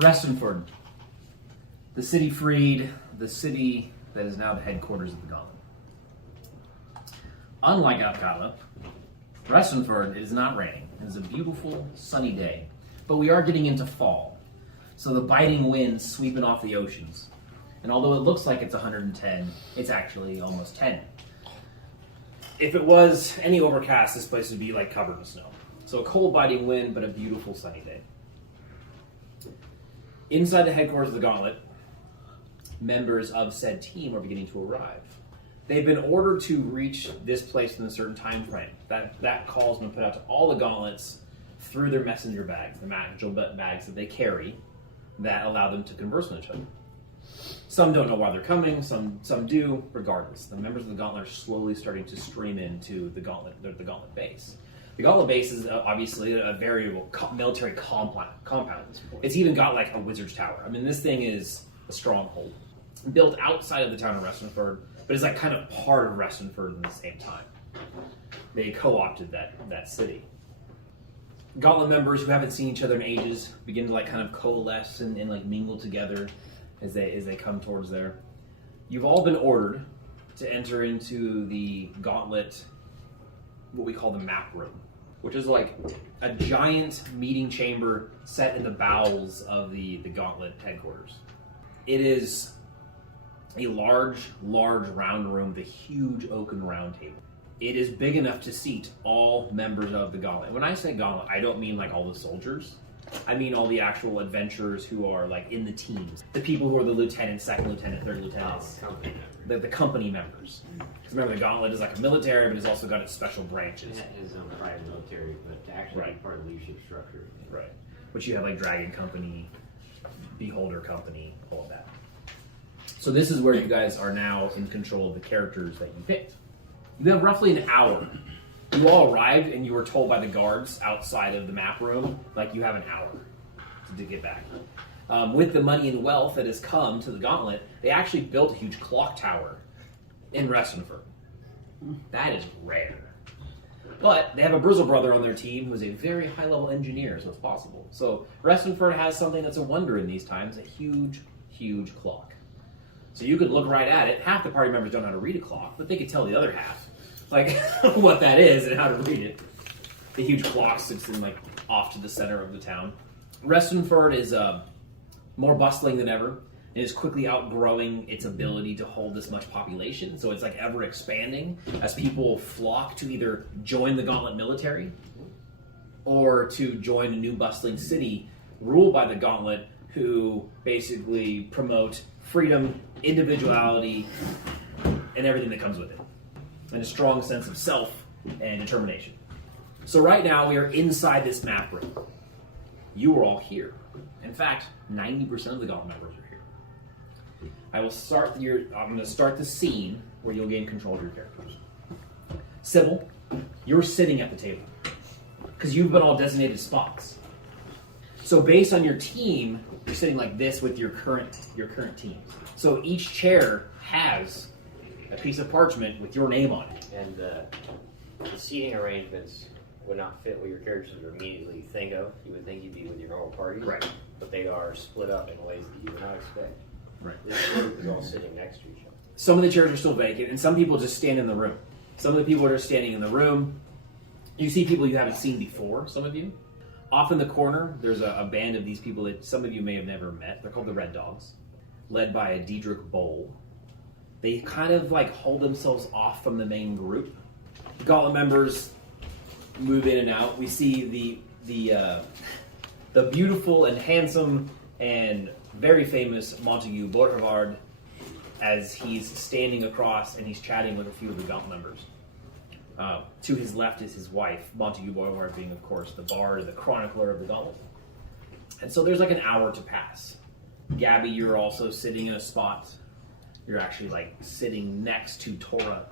Restonford, the city freed, the city that is now the headquarters of the Gauntlet. Unlike Alcala, Restonford, it is not raining. It is a beautiful, sunny day, but we are getting into fall, so the biting winds sweeping off the oceans. And although it looks like it's 110, it's actually almost 10. If it was any overcast, this place would be like covered in snow. So a cold, biting wind, but a beautiful, sunny day. Inside the headquarters of the Gauntlet, members of said team are beginning to arrive. They've been ordered to reach this place in a certain time frame. That call has been put out to all the Gauntlets through their messenger bags, the magical bags that they carry that allow them to converse with each other. Some don't know why they're coming, some do. Regardless, the members of the Gauntlet are slowly starting to stream into the Gauntlet base. The Gauntlet base is obviously a variable military compound. It's even got like a wizard's tower. I mean, this thing is a stronghold built outside of the town of Restonford, but it's like kind of part of Restonford at the same time. They co-opted that city. Gauntlet members who haven't seen each other in ages begin to like kind of coalesce and like mingle together as they come towards there. You've all been ordered to enter into the Gauntlet, what we call the map room, which is like a giant meeting chamber set in the bowels of the Gauntlet headquarters. It is a large round room with a huge oaken round table. It is big enough to seat all members of the Gauntlet. When I say Gauntlet, I don't mean like all the soldiers. I mean all the actual adventurers who are like in the teams. The people who are the lieutenant, second lieutenant, third lieutenants. The company members. Because remember, the Gauntlet is like a military, but it's also got its special branches. It has its own private military, but to actually be part of the leadership structure. Right. Which you have like Dragon Company, Beholder Company, all of that. So this is where you guys are now in control of the characters that you picked. You have roughly an hour. You all arrived and you were told by the guards outside of the map room, like you have an hour to get back. With the money and wealth that has come to the Gauntlet, they actually built a huge clock tower in Restonford. That is rare. But they have a Brizzle brother on their team who is a very high-level engineer, so it's possible. So Restonford has something that's a wonder in these times, a huge, huge clock. So you could look right at it. Half the party members don't know how to read a clock, but they could tell the other half like what that is and how to read it. The huge clock sits in like off to the center of the town. Restonford is more bustling than ever. It is quickly outgrowing its ability to hold this much population, so it's like ever expanding as people flock to either join the Gauntlet military or to join a new bustling city ruled by the Gauntlet, who basically promote freedom, individuality, and everything that comes with it, and a strong sense of self and determination. So right now we are inside this map room. You are all here. In fact, 90% of the Gauntlet members are here. I'm going to start the scene where you'll gain control of your characters. Sybil, you're sitting at the table because you've been all designated spots. So based on your team, you're sitting like this with your current team. So each chair has a piece of parchment with your name on it. And the seating arrangements would not fit what your characters would immediately think of. You would think you'd be with your normal party. Right. But they are split up in ways that you would not expect. Right. This group is all sitting next to each other. Some of the chairs are still vacant, and some people just stand in the room. Some of the people are just standing in the room. You see people you haven't seen before, some of you. Off in the corner, there's a band of these people that some of you may have never met. They're called the Red Dogs, led by a Deidra Bolton. They kind of like hold themselves off from the main group. The Gauntlet members move in and out. We see the beautiful and handsome and very famous Montague Borthevard as he's standing across and he's chatting with a few of the Gauntlet members. To his left is his wife, Montague Borthevard being, of course, the bard, the chronicler of the Gauntlet. And so there's like an hour to pass. Gaby, you're also sitting in a spot. You're actually like sitting next to Tora.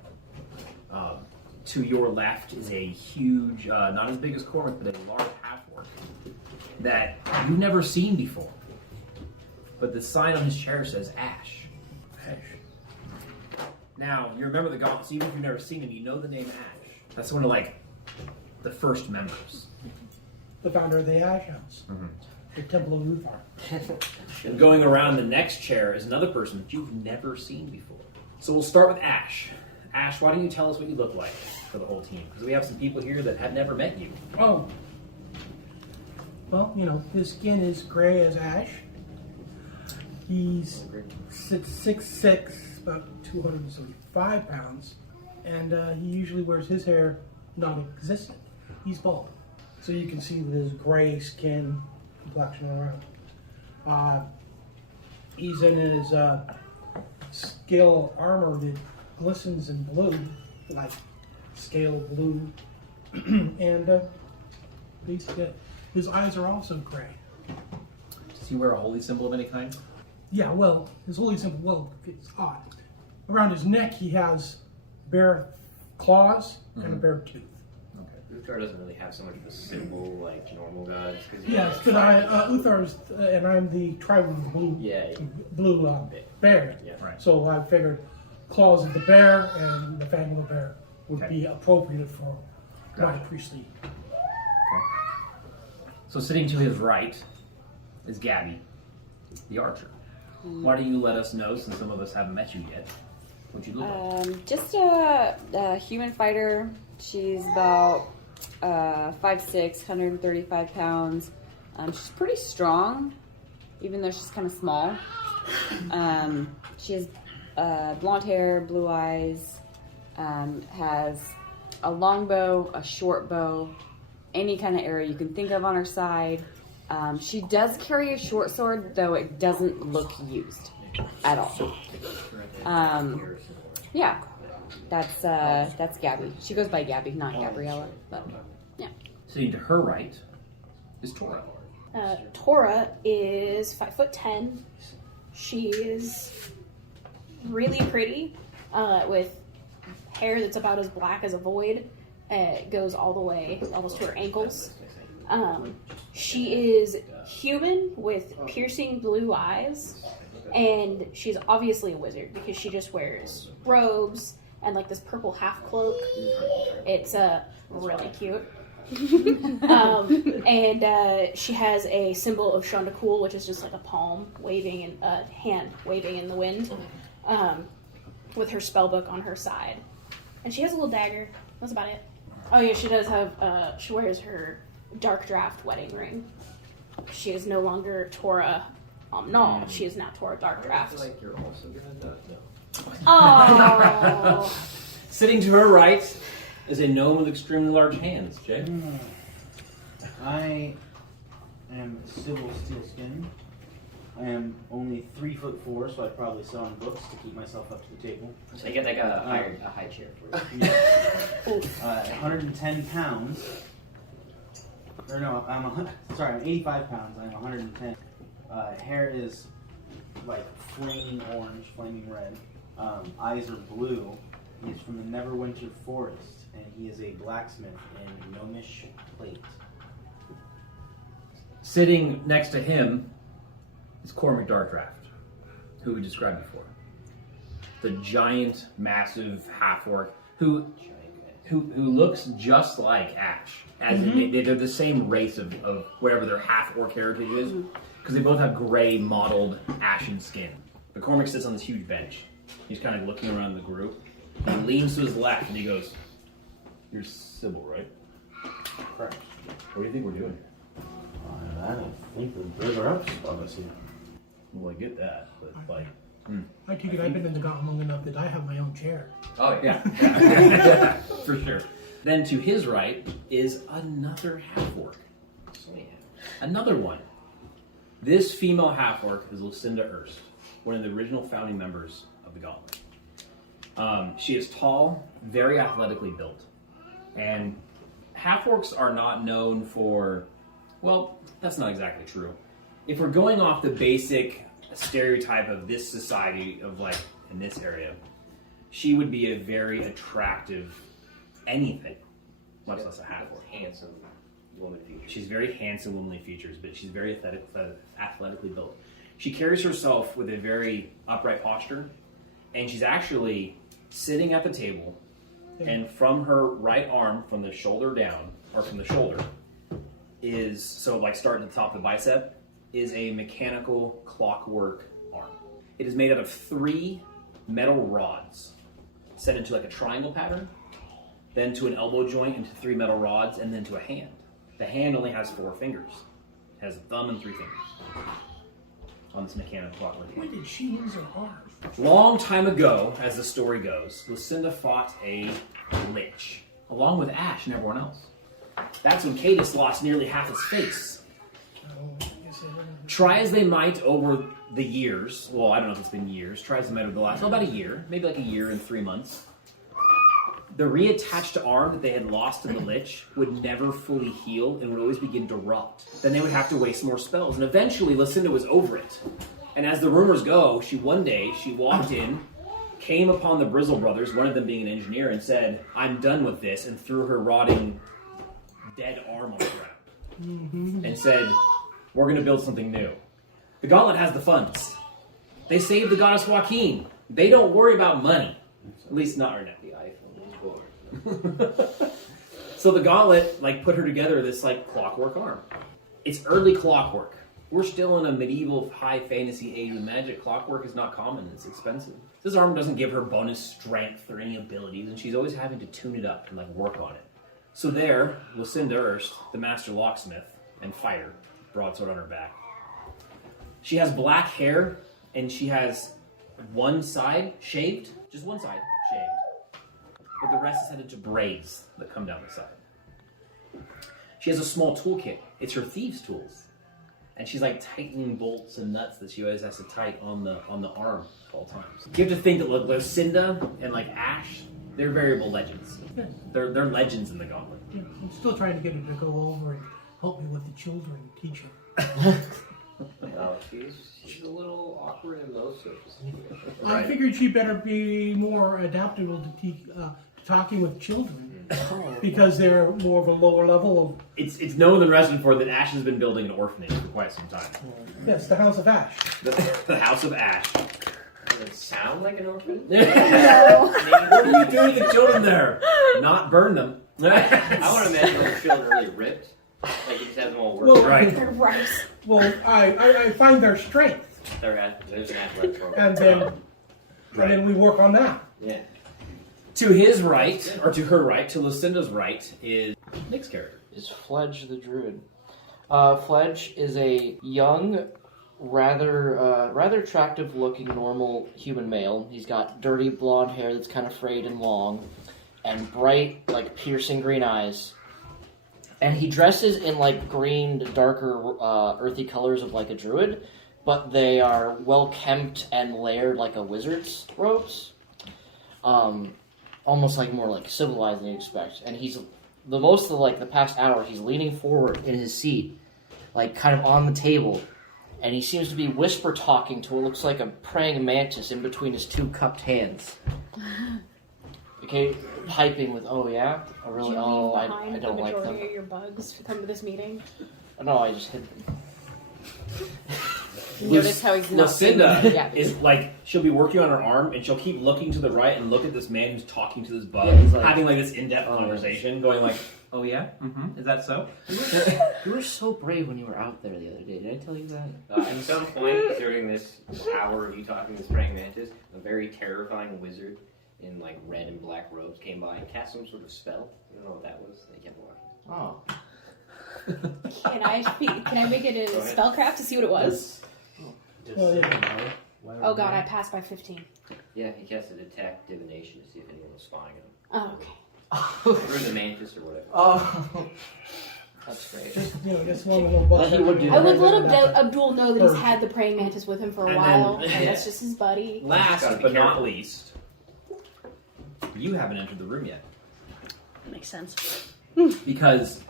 To your left is a huge, not as big as Cormac, but a large half-orc that you've never seen before. But the sign on his chair says Ash. Ash. Now, you remember the Gauntlets, even if you've never seen him, you know the name Ash. That's one of like the first members. The founder of the Ash House. Mm-hmm. The Temple of Luthar. And going around the next chair is another person that you've never seen before. So we'll start with Ash. Ash, why don't you tell us what you look like for the whole team? Because we have some people here that have never met you. Oh. Well, his skin is gray as ash. He's 6'6", about 275 pounds. And he usually wears his hair non-existent. He's bald. So you can see with his gray skin complexion around. He's in his scale armor that glistens in blue, like scale blue. And his eyes are also gray. Does he wear a holy symbol of any kind? Yeah, well, his holy symbol, it's odd. Around his neck, he has bare claws and a bare tooth. Uthar doesn't really have so much of a symbol like normal gods. Yes, because Uthar's, and I'm the tribe of the blue bear. Yeah. Right. So I figured claws of the bear and the fang of the bear would be appropriate for my priestly. Okay. So sitting to his right is Gaby the Archer. Why don't you let us know, since some of us haven't met you yet, what you look like? Just a human fighter. She's about 5'6", 135 pounds. She's pretty strong, even though she's kind of small. She has blonde hair, blue eyes, has a long bow, a short bow, any kind of arrow you can think of on her side. She does carry a short sword, though it doesn't look used at all. Yeah, that's Gaby. She goes by Gaby, not Gabriella, but yeah. Sitting to her right is Tora. Tora is 5'10". She is really pretty, with hair that's about as black as a void. It goes all the way almost to her ankles. She is human with piercing blue eyes, and she's obviously a wizard because she just wears robes and like this purple half cloak. It's really cute. And she has a symbol of Shondakul, which is just like a palm waving and a hand waving in the wind, with her spell book on her side. And she has a little dagger. That's about it. Oh yeah, she does have. She wears her dark draft wedding ring. She is no longer Tora. No, she is now Tora Dark Draft. I feel like you're also gonna know. Oh. Sitting to her right is a gnome with extremely large hands. Jay? I am Sybil Steelskin. I am only 3'4", so I probably sell in books to keep myself up to the table. So I get like a high chair for you. Yeah. 110 pounds. Or no, I'm 85 pounds. I'm 110. Hair is like flaming orange, flaming red. Eyes are blue. He's from the Neverwinter Forest, and he is a blacksmith in gnomish plate. Sitting next to him is Cormac Darkdraft, who we described before. The giant, massive half-orc who looks just like Ash. As in they're the same race of whatever their half-orc heritage is, because they both have gray, mottled, ashen skin. But Cormac sits on this huge bench. He's kind of looking around the group. He leans to his left and he goes, "You're Sybil, right? Correct. What do you think we're doing?" I don't think we're bigger up, honestly. Well, I get that, but like... I take it I've been in the gauntlet long enough that I have my own chair. Oh, yeah. For sure. Then to his right is another half-orc. Another one. This female half-orc is Lucinda Erst, one of the original founding members of the Gauntlet. She is tall, very athletically built. And half-orcs are not known for... Well, that's not exactly true. If we're going off the basic stereotype of this society, of like, in this area, she would be a very attractive anything, much less a half-orc. Handsome woman features. She's very handsome womanly features, but she's very athletically built. She carries herself with a very upright posture, and she's actually sitting at the table, and from her right arm, from the shoulder down, or from the shoulder, is, so like starting at the top of the bicep, is a mechanical clockwork arm. It is made out of 3 metal rods set into like a triangle pattern, then to an elbow joint into 3 metal rods, and then to a hand. The hand only has 4 fingers. It has a thumb and 3 fingers on this mechanical clockwork. When did she lose her arm? Long time ago, as the story goes, Lucinda fought a lich, along with Ash and everyone else. That's when Cadus lost nearly half his face. Oh, I guess I don't. Try as they might over the years, well, I don't know if it's been years, try as they might over the last, about a year, maybe like a year and 3 months, the reattached arm that they had lost in the lich would never fully heal and would always begin to rot. Then they would have to waste more spells, and eventually Lucinda was over it. And as the rumors go, one day she walked in, came upon the Brizzle brothers, one of them being an engineer, and said, "I'm done with this," and threw her rotting, dead arm on the ground. And said, "We're going to build something new." The Gauntlet has the funds. They saved the goddess Joaquin. They don't worry about money. At least not right now. The iPhone is born. So the Gauntlet, put her together this, clockwork arm. It's early clockwork. We're still in a medieval high fantasy age with magic. Clockwork is not common. It's expensive. This arm doesn't give her bonus strength or any abilities, and she's always having to tune it up and, work on it. So there, Lucinda Erst, the master locksmith and fighter, broadsword on her back. She has black hair, and she has one side shaved, just one side shaved, but the rest is headed to braids that come down the side. She has a small toolkit. It's her thieves' tools. And she's tightening bolts and nuts that she always has to tighten on the arm at all times. You have to think that Lucinda and Ash, they're variable legends. Yes. They're legends in the Gauntlet. Yeah, I'm still trying to get her to go over and help me with the children, teach her. No, she's a little awkward in those circumstances. I figured she better be more adaptable to talking with children because they're more of a lower level of. It's known in Resident that Ash has been building an orphanage for quite some time. Yes, the House of Ash. The House of Ash. Does it sound like an orphan? What are you doing to the children there? Not burn them. I want to imagine the children really ripped. You just have them all working. Well, Right. They're rice. Well, I find their strength, There's an athletic program. and then we work on that. Yeah. To his right, or to her right, to Lucinda's right, is Nick's character. Is Fledge the druid. Fledge is a young, rather attractive-looking normal human male. He's got dirty blonde hair that's kind of frayed and long, and bright, piercing green eyes. And he dresses in green, darker, earthy colors of a druid, but they are well kempt and layered like a wizard's robes. Almost more civilized than you expect. And he's the most of the past hour, he's leaning forward in his seat, kind of on the table, and he seems to be whisper talking to what looks like a praying mantis in between his 2 cupped hands. Okay, piping with, "Oh yeah, oh really? Did you Oh, leave I behind don't the like majority them. of your bugs to come to this meeting? No, I just hid them." Notice how he's not Lucinda saying- yeah. is she'll be working on her arm, and she'll keep looking to the right and look at this man who's talking to this bug, Yeah, he's having this in-depth conversation, going "Oh yeah, is that so?" You were so brave when you were out there the other day. Did I tell you that? At some point during this hour of you talking to this praying mantis, a very terrifying wizard in red and black robes came by and cast some sort of spell. I don't know what that was. They kept watching. Oh. Can I make it a spellcraft to see what it was? Well, yeah. Oh god, I passed by 15. Yeah, he cast a detect divination to see if anyone was spying him. Oh, okay. Through the mantis or whatever. Oh. That's great. Just one little bug. But he would do I would that. let Abdul know that he's had the praying mantis with him for a And while, then- and that's just his buddy. Last Gotta be but not careful. least, you haven't entered the room yet Makes sense. because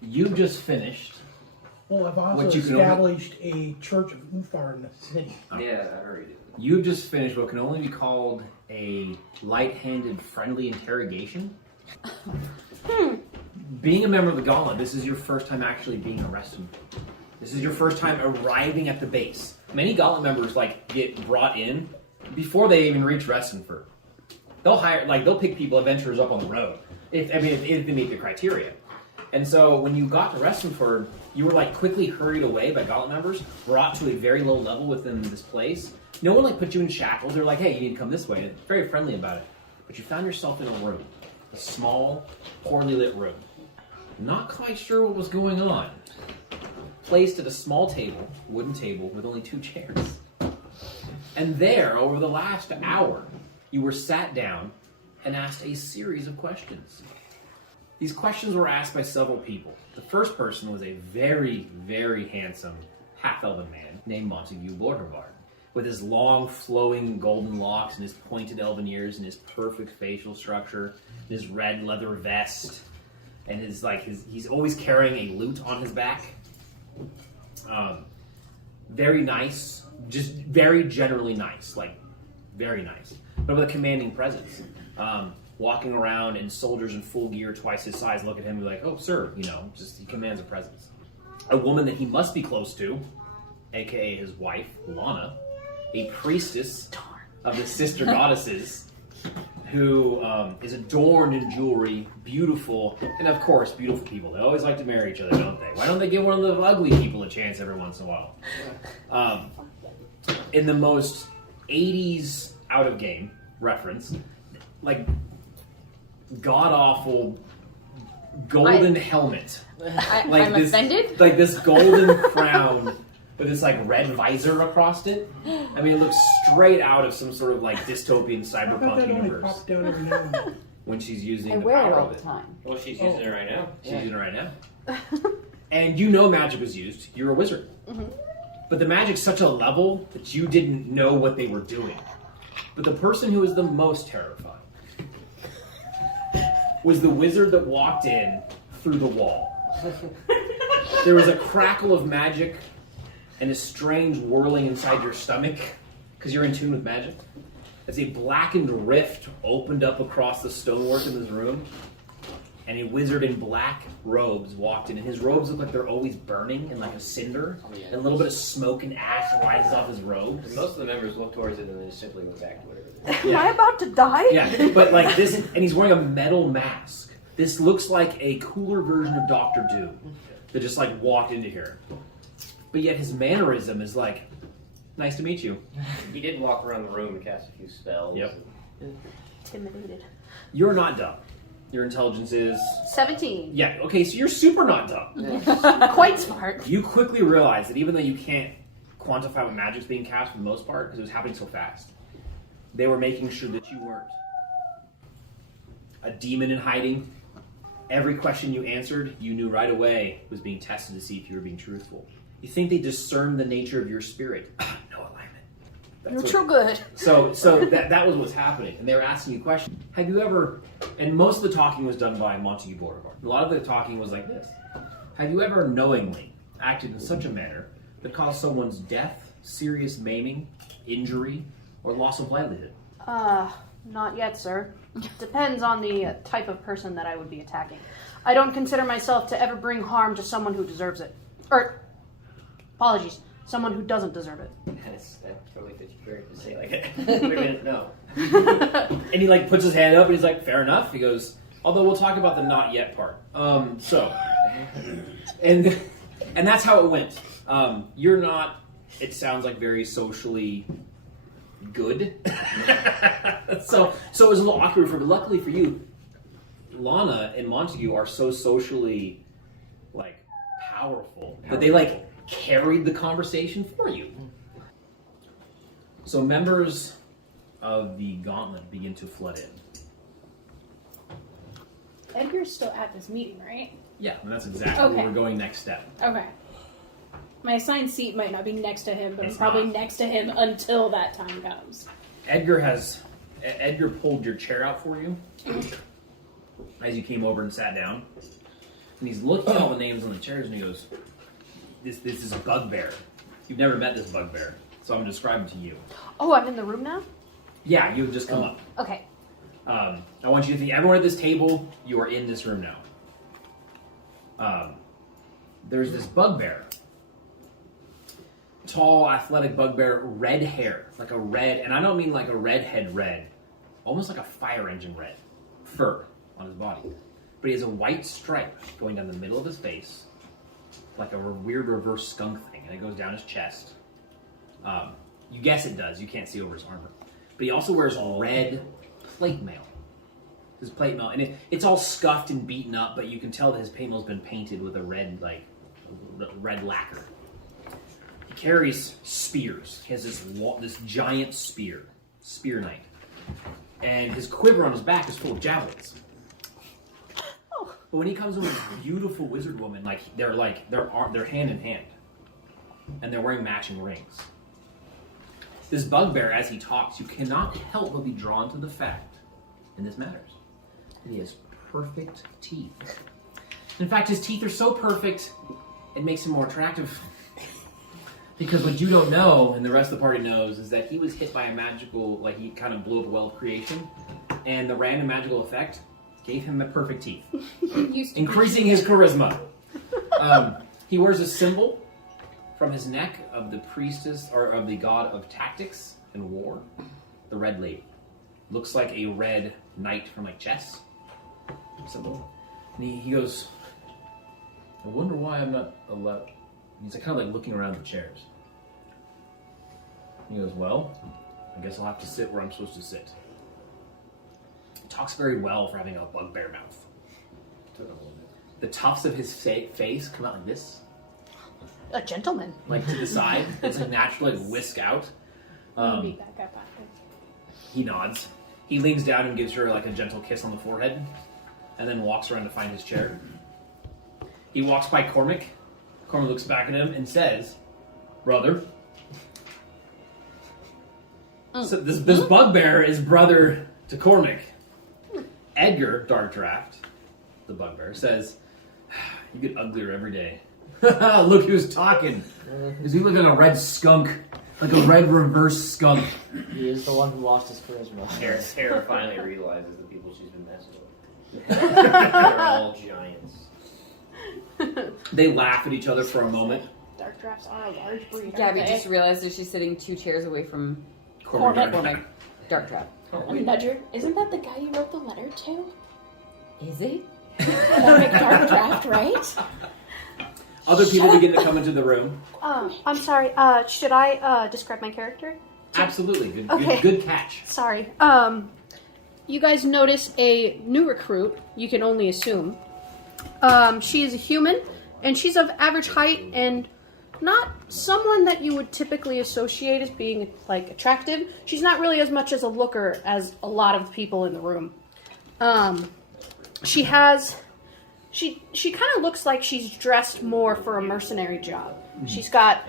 you've just finished. Well, I've also What you can established a church of Ufar in the city. Yeah, I heard it. You've just finished what can only be called a light-handed friendly interrogation. Being a member of the Gauntlet, this is your first time actually being arrested. This is your first time arriving at the base. Many Gauntlet members get brought in before they even reach Restenford. They'll hire they'll pick people, adventurers up on the road if they meet the criteria. And so when you got to Restenford, You were like quickly hurried away by gauntlet members, brought to a very low level within this place. No one like put you in shackles. They're like, hey, you need to come this way. And they're very friendly about it. But you found yourself in a room, a small, poorly lit room. Not quite sure what was going on. Placed at a small table, wooden table, with only 2 chairs. And there, over the last hour, you were sat down and asked a series of questions. These questions were asked by several people. The first person was a very, very handsome half-elven man named Montague Borthevard, with his long, flowing golden locks and his pointed elven ears and his perfect facial structure, and his red leather vest, and he's always carrying a lute on his back. Very nice, just very generally nice, like very nice, but with a commanding presence. Walking around, and soldiers in full gear twice his size look at him and be like, oh, sir, just he commands a presence. A woman that he must be close to, aka his wife, Lana, a priestess of the sister goddesses, who is adorned in jewelry, beautiful, and of course, beautiful people. They always like to marry each other, don't they? Why don't they give one of the ugly people a chance every once in a while? In the most 80s out-of-game reference, like god-awful golden helmet. I'm offended? Like this golden crown with this like red visor across it. I mean, it looks straight out of some sort of like dystopian cyberpunk universe. Down every now and then. When she's using I the wear power it all of the it. time. Well, she's using it right now. She's using it right now. And you know magic was used. You're a wizard. Mm-hmm. But the magic's such a level that you didn't know what they were doing. But the person who was the most terrified was the wizard that walked in through the wall. There was a crackle of magic and a strange whirling inside your stomach because you're in tune with magic. As a blackened rift opened up across the stonework in this room, and a wizard in black robes walked in, and his robes look like they're always burning in like a cinder, and a little bit of smoke and ash rises off his robes. And most of the members look towards it and then just simply go back to whatever they're doing. Am I about to die? Yeah, but like this, and he's wearing a metal mask. This looks like a cooler version of Doctor Doom that just like walked into here. But yet his mannerism is like, nice to meet you. He did walk around the room and cast a few spells. Yep. Intimidated. You're not dumb. Your intelligence is... 17. Yeah, okay, so you're super not dumb. Quite smart. You quickly realize that even though you can't quantify what magic's being cast for the most part, because it was happening so fast, they were making sure that you weren't a demon in hiding. Every question you answered, you knew right away was being tested to see if you were being truthful. You think they discerned the nature of your spirit. No alignment. That's Neutral good. So that was what's happening. And they were asking you questions. Have you ever, and most of the talking was done by Montague Borthevard. A lot of the talking was like this. Have you ever knowingly acted in such a manner that caused someone's death, serious maiming, injury, or loss of livelihood? Not yet, sir. Depends on the type of person that I would be attacking. I don't consider myself to ever bring harm to someone who deserves it. Or, apologies, someone who doesn't deserve it. That totally fits your character to say like that. Wait a minute, no. And he like puts his hand up and he's like, fair enough. He goes, although we'll talk about the not yet part. And that's how it went. You're not, it sounds like very socially good. so it was a little awkward for, but luckily for you, Lana and Montague are so socially like powerful that they like carried the conversation for you. So members of the gauntlet begin to flood in. Edgar's still at this meeting, right? Yeah, and that's exactly where we're going next step. Okay. My assigned seat might not be next to him, but It's I'm probably not. next to him until that time comes. Edgar pulled your chair out for you as you came over and sat down. And he's looking at all the names on the chairs and he goes, This is a bugbear. You've never met this bugbear, so I'm describing to you. Oh, I'm in the room now? Yeah, you have just come up. Okay. I want you to think, everyone at this table, you are in this room now. There's this bugbear. Tall, athletic bugbear, red hair. Like a red, and I don't mean like a redhead red. Almost like a fire engine red. Fur on his body. But he has a white stripe going down the middle of his face. like a weird reverse skunk thing, and it goes down his chest. You guess it does. You can't see over his armor. But he also wears red plate mail. His plate mail, and it's all scuffed and beaten up, but you can tell that his plate mail's been painted with a red lacquer. He carries spears. He has this giant spear knight, and his quiver on his back is full of javelins. But when he comes in with this beautiful wizard woman, they're hand in hand, and they're wearing matching rings. This bugbear, as he talks, you cannot help but be drawn to the fact, and this matters, that he has perfect teeth. In fact, his teeth are so perfect, it makes him more attractive. Because what you don't know, and the rest of the party knows, is that he was hit by a magical, he kind of blew up a well of creation, and the random magical effect gave him the perfect teeth, increasing his charisma. He wears a symbol from his neck of the priestess, or of the god of tactics and war, the Red Lady. Looks like a red knight from chess symbol. And he goes, I wonder why I'm not allowed. He's kind of looking around the chairs. He goes, well, I guess I'll have to sit where I'm supposed to sit. He talks very well for having a bugbear mouth. The tufts of his face come out like this. A gentleman. To the side. It's naturally whisk out. He nods. He leans down and gives her a gentle kiss on the forehead, and then walks around to find his chair. He walks by Cormac. Cormac looks back at him and says, brother. So this bugbear is brother to Cormac. Edgar Darkdraft, the bugbear, says, you get uglier every day. Look who's talking. Is he looking like a red skunk? Like a red reverse skunk. He is the one who lost his charisma. Sarah finally realizes the people she's been messing with. They're all giants. They laugh at each other for a moment. Dark drafts are a large breed. Gabby just realized that she's sitting 2 chairs away from Cormac. Dark Trap. And Nudger, isn't that the guy you wrote the letter to? Is it? Cormac Dark Draft, right? Other people begin to come into the room. I'm sorry. Should I describe my character? Absolutely. Good, Okay. good catch. Sorry. You guys notice a new recruit. You can only assume. She is a human, and she's of average height and not someone that you would typically associate as being attractive. She's not really as much as a looker as a lot of people in the room. She kind of looks like she's dressed more for a mercenary job. She's got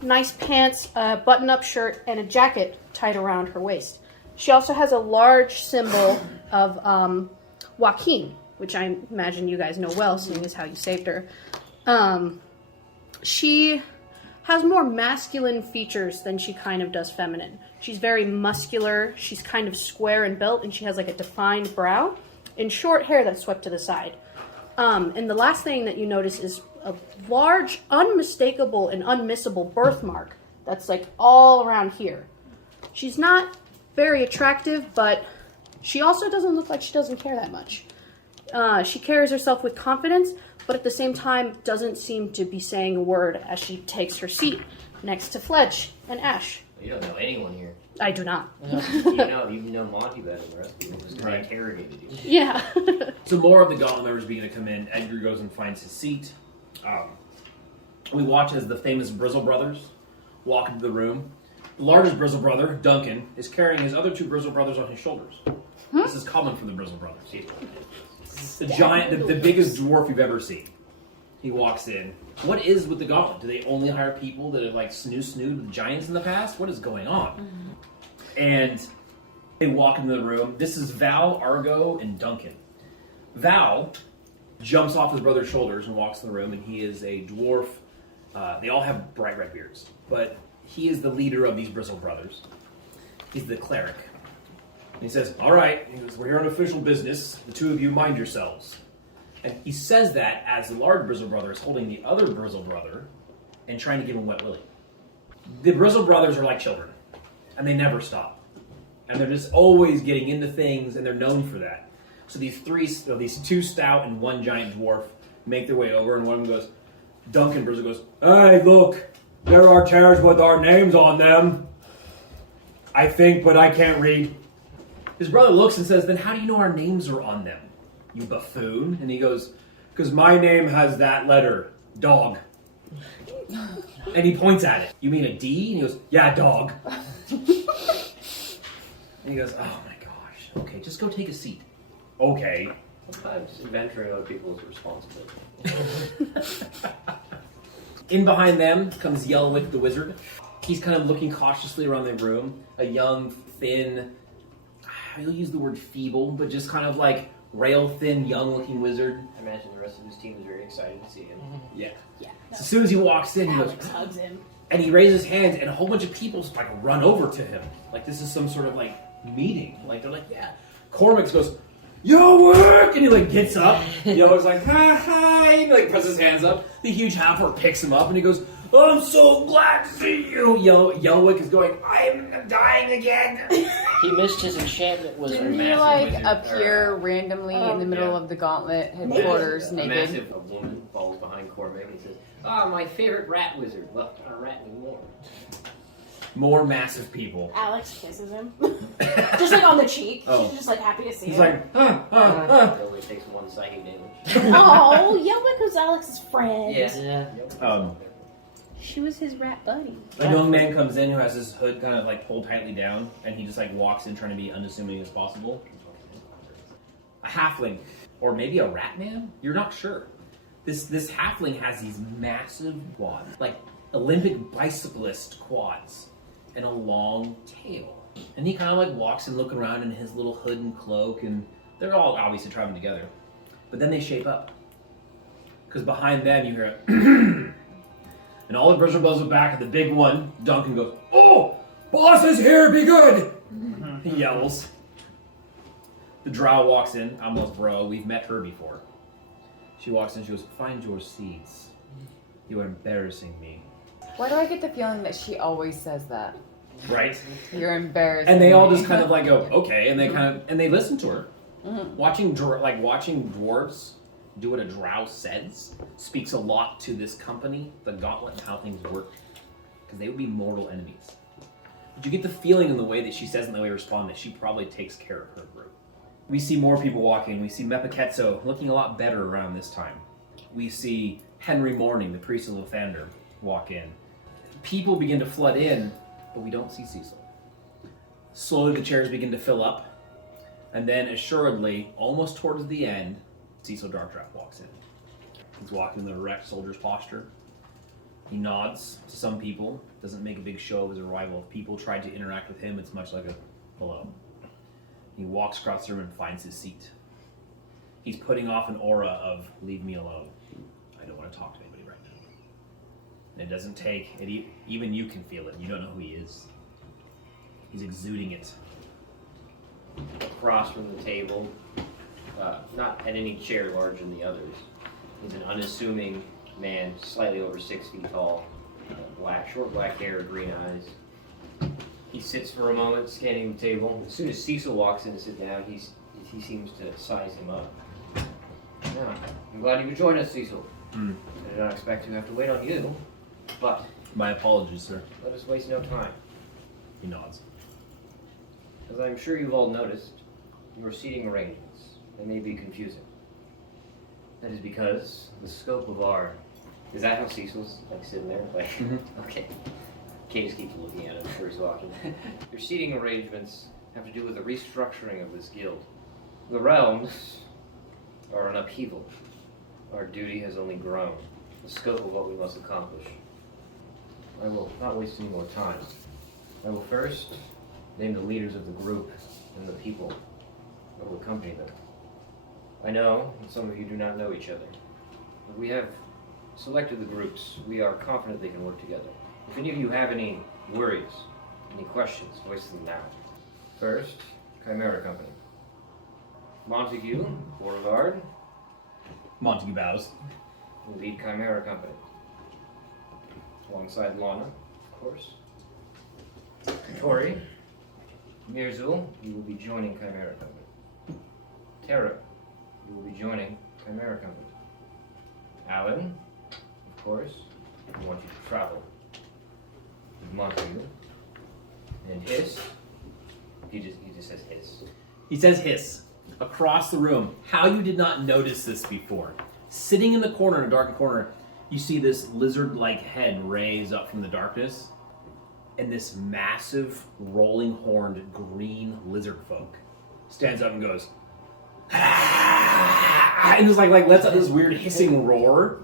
nice pants, a button-up shirt, and a jacket tied around her waist. She also has a large symbol of Joaquin, which I imagine you guys know well, seeing as how you saved her. She has more masculine features than she kind of does feminine. She's very muscular, she's kind of square and built, and she has a defined brow and short hair that's swept to the side. And the last thing that you notice is a large, unmistakable, and unmissable birthmark that's all around here. She's not very attractive, but she also doesn't look like she doesn't care that much. She carries herself with confidence, but at the same time doesn't seem to be saying a word as she takes her seat next to Fledge and Ash. You don't know anyone here. I do not. You know Monty better than the rest of people because they interrogated you. Yeah. So more of the gauntlet members begin to come in. Edgar goes and finds his seat. We watch as the famous Brizzle brothers walk into the room. The largest Brizzle brother, Duncan, is carrying his other 2 Brizzle brothers on his shoulders. This is common for the Brizzle brothers. The giant, the biggest dwarf you've ever seen. He walks in. What is with the gauntlet? Do they only hire people that have snoo-snooed with giants in the past? What is going on? And they walk into the room. This is Val, Argo, and Duncan. Val jumps off his brother's shoulders and walks in the room, and he is a dwarf. They all have bright red beards, but he is the leader of these Bristle brothers. He's the cleric. And he says, all right, we're here on official business. The 2 of you mind yourselves. And he says that as the large Brizzle brother is holding the other Brizzle brother and trying to give him wet willy. The Brizzle brothers are like children, and they never stop. And they're just always getting into things, and they're known for that. So these 2 stout and 1 giant dwarf make their way over, and one of them goes, Duncan Brizzo goes, "Hey, look, there are chairs with our names on them. I think, but I can't read." His brother looks and says, "Then how do you know our names are on them, you buffoon?" And he goes, "Because my name has that letter, dog." And he points at it. "You mean a D?" And he goes, "Yeah, dog." And he goes, "Oh my gosh. Okay, just go take a seat." "Okay." Sometimes adventuring other people is responsibility. In behind them comes Yellowwick the wizard. He's kind of looking cautiously around the room. A young, thin, I'll use the word feeble, but just kind of like rail-thin, young-looking wizard. I imagine the rest of his team is very excited to see him. Yeah. Yeah. So as soon as he walks in, he goes, Alex hugs him. and he raises his hands, and a whole bunch of people like run over to him. Like this is some sort of like meeting. Like they're like, yeah. Cormax goes, "Yellowwick!" And he like gets up. Yellowwick's like, "Hi!" And he like puts his hands up. The huge half-orc picks him up, and he goes, "I'm so glad to see you." Yellowwick is going, "I'm dying again." He missed his enchantment wizard. Didn't he massive like wizard, appear randomly in the middle of the gauntlet headquarters A naked? massive woman falls behind Cormac and says, my favorite rat wizard. Well, not a rat anymore. More massive people. Alex kisses him. Just like on the cheek. Oh. She's just like happy to see He's him. like, It only takes one psychic damage. Oh, Yellowwick was Alex's friend. Yeah. She was his rat buddy. A young man comes in who has his hood kind of like pulled tightly down, and he just like walks in trying to be unassuming as possible. A halfling, or maybe a rat man? You're not sure. This halfling has these massive quads, like Olympic bicyclist quads, and a long tail. And he kind of like walks and looks around in his little hood and cloak, and they're all obviously traveling together. But then they shape up. Because behind them you hear a and all the Bristol Bells are back, and the big one, Duncan, goes, "Oh, boss is here, be good!" He yells. The drow walks in, Amos Bro, we've met her before. She walks in, she goes, "Find your seats. You are embarrassing me." Why do I get the feeling that she always says that? Right? You're embarrassed. And they all just kind of like go, "Okay," and they listen to her. Mhm. Watching dwarves do what a drow says speaks a lot to this company, the Gauntlet, and how things work. Because they would be mortal enemies. But you get the feeling in the way that she says and the way they respond that she probably takes care of her group. We see more people walking. We see Mepaketso looking a lot better around this time. We see Henry Morning, the priest of Lathander, walk in. People begin to flood in, but we don't see Cecil. Slowly the chairs begin to fill up. And then assuredly, almost towards the end, Cecil Darkdraft walks in. He's walking in the erect soldier's posture. He nods to some people, doesn't make a big show of his arrival. If people try to interact with him, it's much like a hello. He walks across the room and finds his seat. He's putting off an aura of leave me alone. I don't want to talk to anybody right now. And it doesn't take, even you can feel it. You don't know who he is. He's exuding it. Across from the table, not at any chair larger than the others, is an unassuming man, slightly over 6 feet tall, short black hair, green eyes. He sits for a moment, scanning the table. As soon as Cecil walks in to sit down, he seems to size him up. Yeah, I'm glad you could join us, Cecil. I did not expect to have to wait on you, but My apologies, sir. let us waste no time. He nods. As I'm sure you've all noticed, your seating arrangements they may be confusing. That is because the scope of our... Is that how Cecil's like sitting there? Like, okay. Kay just keeps looking at him before he's walking. Your seating arrangements have to do with the restructuring of this guild. The realms are an upheaval. Our duty has only grown. The scope of what we must accomplish. I will not waste any more time. I will first name the leaders of the group and the people that will accompany them. I know that some of you do not know each other, but we have selected the groups. We are confident they can work together. If any of you have any worries, any questions, voice them now. First, Chimera Company. Montague Borthevard Montague bows. will lead Chimera Company. Alongside Lana, of course. Tori, Mirzul, you will be joining Chimera Company. Tara, you will be joining Chimera Company. Alan, of Of course, I want you to travel with Montague and Hiss. He just says Hiss. He says hiss. Across the room. How you did not notice this before. Sitting in the corner, in a darkened corner, you see this lizard-like head raise up from the darkness, and this massive, rolling-horned green lizard folk stands up and goes, "Ah!" and just like lets out this weird hissing roar.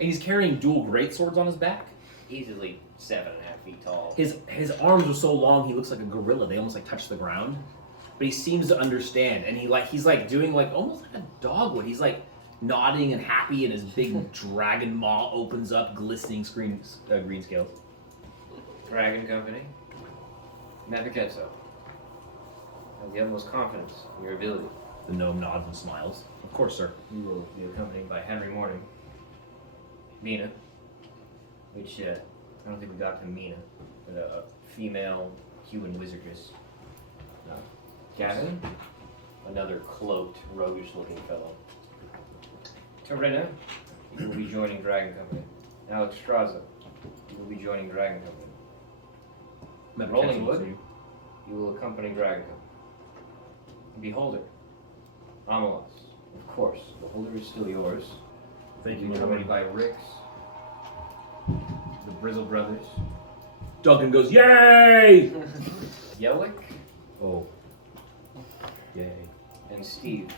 And he's carrying dual greatswords on his back. Easily 7.5 feet tall. His arms are so long he looks like a gorilla. They almost like touch the ground. But he seems to understand, and he's like doing like almost like a dog would. He's like nodding and happy, and his big dragon maw opens up, glistening green scales. Dragon Company. Navigetto. I have the utmost confidence in your ability. The gnome nods and smiles. Of course, sir. You will be accompanied by Henry Morning. Mina. Which, I don't think we got to Mina. But a female human wizardess. Gavin. Another cloaked, roguish-looking fellow. Terena. You will be joining Dragon Company. Alex Straza. You will be joining Dragon Company. Rolling Wood. You will accompany Dragon Company. Beholder. Amelos. Of course, Beholder is still yours. Thank you, You'll be my accompanied lord. by Rix. The Brizzle Brothers. Duncan goes, "Yay!" Yellick. Oh. Yay. And Steve.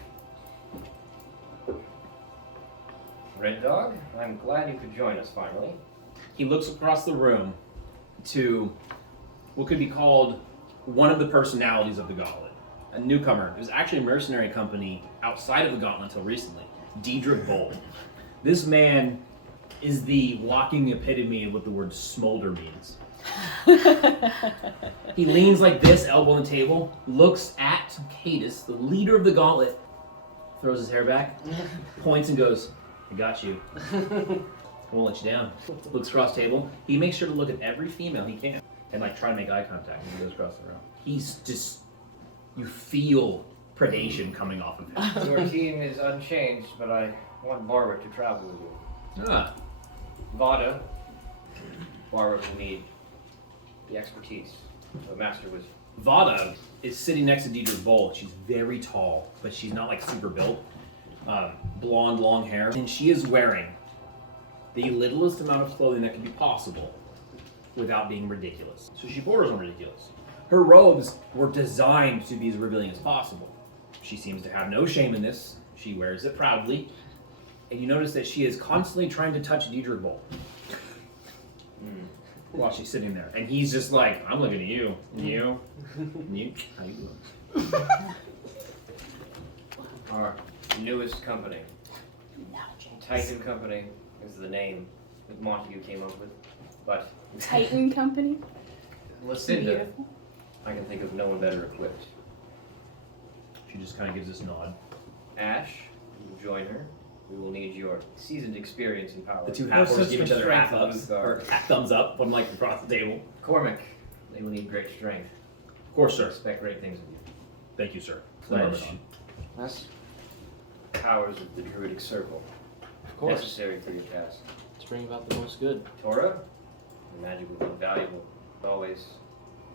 Red Dog, I'm glad you could join us finally. He looks across the room to what could be called one of the personalities of the Gauntlet. A newcomer. It was actually a mercenary company outside of the Gauntlet until recently. Deidra Bolton. This man is the walking epitome of what the word smolder means. He leans like this, elbow on the table, looks at Cadus, the leader of the Gauntlet, throws his hair back, points and goes, "I got you. I won't let you down." Looks across the table. He makes sure to look at every female he can and like try to make eye contact when he goes across the room. He's just, you feel predation coming off of him. Your team is unchanged, but I want Barwick to travel with you. Ah, Vada. Barwick will need the expertise of a master wizard. Vada is sitting next to Deidra Bolton. She's very tall, but she's not like super built. Blonde, long hair. And she is wearing the littlest amount of clothing that could be possible without being ridiculous. So she borders on ridiculous. Her robes were designed to be as revealing as possible. She seems to have no shame in this. She wears it proudly. And you notice that she is constantly trying to touch Deidra Bolton while she's sitting there. And he's just like, "I'm looking at you. And you. And you. How you doing?" Our newest company. Titan Company is the name that Montague came up with. But Titan Company. Lucinda, Beautiful. I can think of no one better equipped. She just kind of gives this nod. Ash, you will join her. We will need your seasoned experience and power. The two half-orcs give each other Strength half ups, of Luthgar. or half thumbs up, one like across the table. Cormac, they will need great strength. Of course, sir. Expect great things of you. Thank you, sir. Pledge. Myrmidon. That's, Powers of the Druidic Circle. of course, Necessary for your task. to bring about the most good. Torah, the magic will be valuable. Always,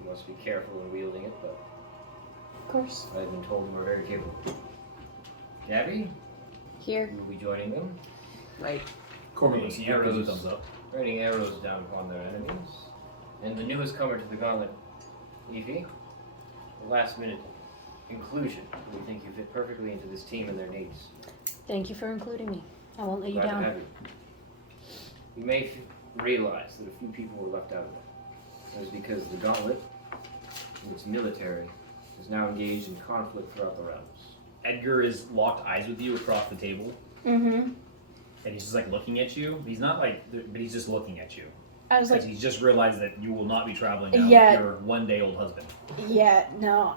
you must be careful in wielding it, but Of course. I've been told you are very capable. Gabby, Here. you will be joining them. Right. Cormac looks at you, gives a thumbs up. Raining arrows down upon their enemies. And the newest comer to the gauntlet, Evie, the last minute inclusion. We think you fit perfectly into this team and their needs. Thank you for including me. I won't let you Glad to down. have you. You may realize that a few people were left out of it. That is because the gauntlet, and its military, is now engaged in conflict throughout the realms. Edgar is locked eyes with you across the table, Mm-hmm. and he's just like looking at you. He's not like, but he's just looking at you. I was like, Because he's just realized that you will not be traveling now Yeah. with your one-day-old husband. yeah, no,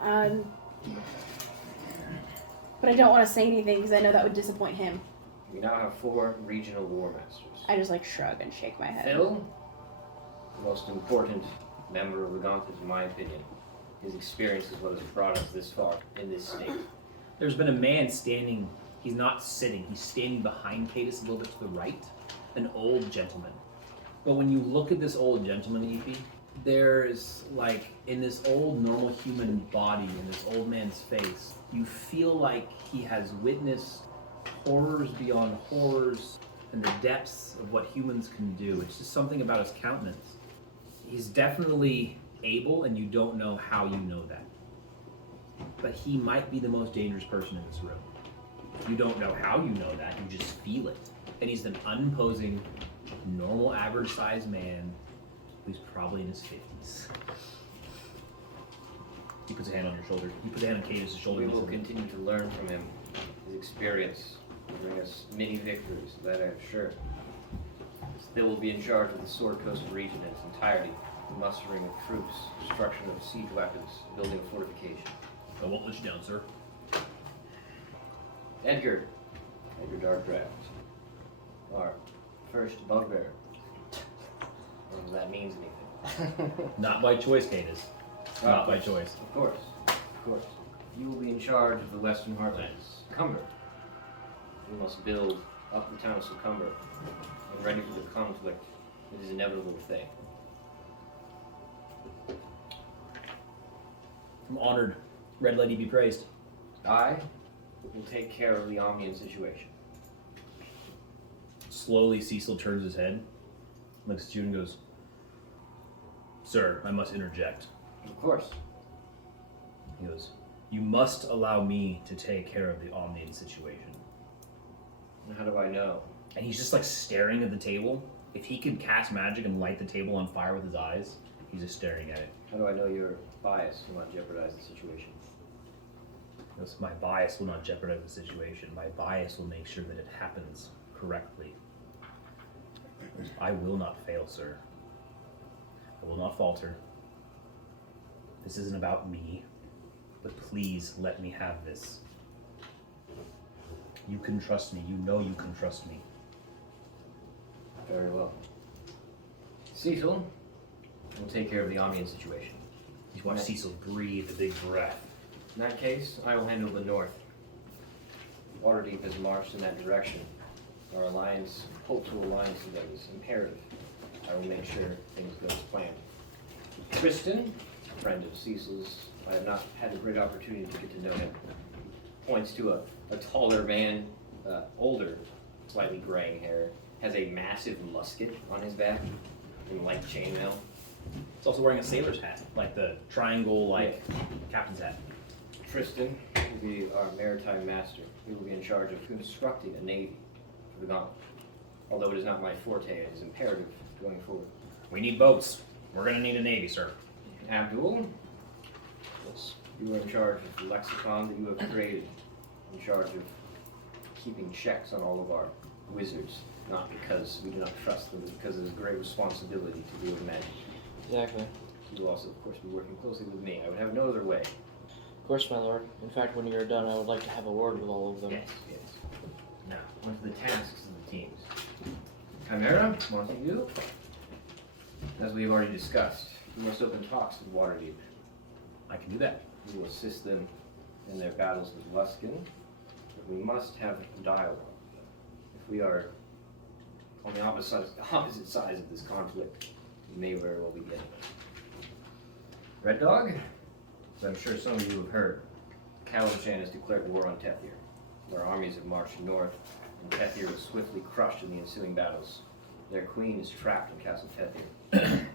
but I don't want to say anything because I know that would disappoint him. We now have 4 regional war masters. I just like shrug and shake my head. Phil, the most important member of the gauntlet in my opinion. His experience is what has brought us this far in this state. There's been a man standing, he's not sitting, he's standing behind Cadus a little bit to the right. an old gentleman. But when you look at this old gentleman, Evie, there's like in this old normal human body, in this old man's face, you feel like he has witnessed horrors beyond horrors and the depths of what humans can do. It's just something about his countenance. He's definitely able, and you don't know how you know that. But he might be the most dangerous person in this room. You don't know how you know that, you just feel it. And he's an unimposing, normal, average-sized man who's probably in his 50s. He puts a hand on your shoulder. He puts a hand on Cadus' shoulder. We will continue to learn from him. His experience will bring us many victories, that I'm sure. They will be in charge of the Sword Coast region in its entirety, the mustering of troops, destruction of siege weapons, building a fortification. I won't let you down, sir. Edgar Darkdraft, our first bugbear. If that means anything. Not by choice, Cadus. Not by choice. Of course. You will be in charge of the Western Heartlands. Cumber. We must build up the town of Succumber and ready for the conflict that is inevitable thing. I'm honored. Red Lady be praised. I will take care of the Omnian situation. Slowly, Cecil turns his head, looks at you and goes, "Sir, I must interject." Of course. He goes, "You must allow me to take care of the Omnian situation." And how do I know? And he's just like staring at the table. If he could cast magic and light the table on fire with his eyes, he's just staring at it. How do I know your bias will not jeopardize the situation? He goes, "My bias will not jeopardize the situation. My bias will make sure that it happens correctly. I will not fail, sir. I will not falter. This isn't about me, but please let me have this. You can trust me. You know you can trust me." Very well. Cecil will take care of the Omnian situation. You watch Cecil breathe a big breath. In that case, I will handle the north. Waterdeep has marched in that direction. Our alliance, hopeful alliance with them is imperative. I will make sure things go as planned. Tristan, a friend of Cecil's, I have not had a great opportunity to get to know him. Points to a taller man, older, slightly graying hair, has a massive musket on his back in light chainmail. He's also wearing a sailor's hat, like the triangle, like captain's hat. Tristan will be our maritime master. He will be in charge of constructing a navy for the gauntlet. Although it is not my forte, it is imperative going forward. We need boats. We're gonna need a navy, sir. Abdul, you are in charge of the lexicon that you have created. In charge of keeping checks on all of our wizards. Not because we do not trust them, but because it is a great responsibility to deal with magic. Exactly. You will also, of course, be working closely with me. I would have no other way. Of course, my lord. In fact, when you're done, I would like to have a word with all of them. Yes. Now, on to the tasks of the teams. Chimera, Montague, as we've already discussed, we must open talks with Waterdeep. I can do that. We will assist them in their battles with Luskin, but we must have dialogue. If we are on the opposite sides of this conflict, we may very well be getting it. Red Dog, as I'm sure some of you have heard, Calanchan has declared war on Tethir. Our armies have marched north, and Tethir was swiftly crushed in the ensuing battles. Their queen is trapped in Castle Tethir.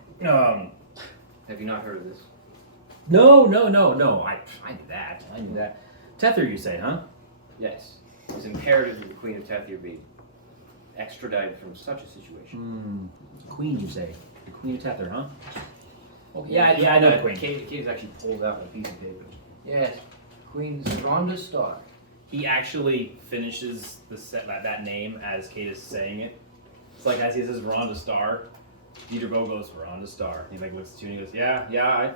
Have you not heard of this? No. I knew that. Tether, you say, huh? Yes. It is imperative that the Queen of Tethir be extradited from such a situation. Queen, you say? The Queen of Tether, huh? Oh, yeah, I know the Queen. Cave actually pulls out a piece of paper. Yes. Queen Rhonda Starr. He actually finishes that name as Kate is saying it. It's like as he says Rhonda Starr, Deidra Bolton goes, "Rhonda Starr." He like looks at you and he goes, Yeah,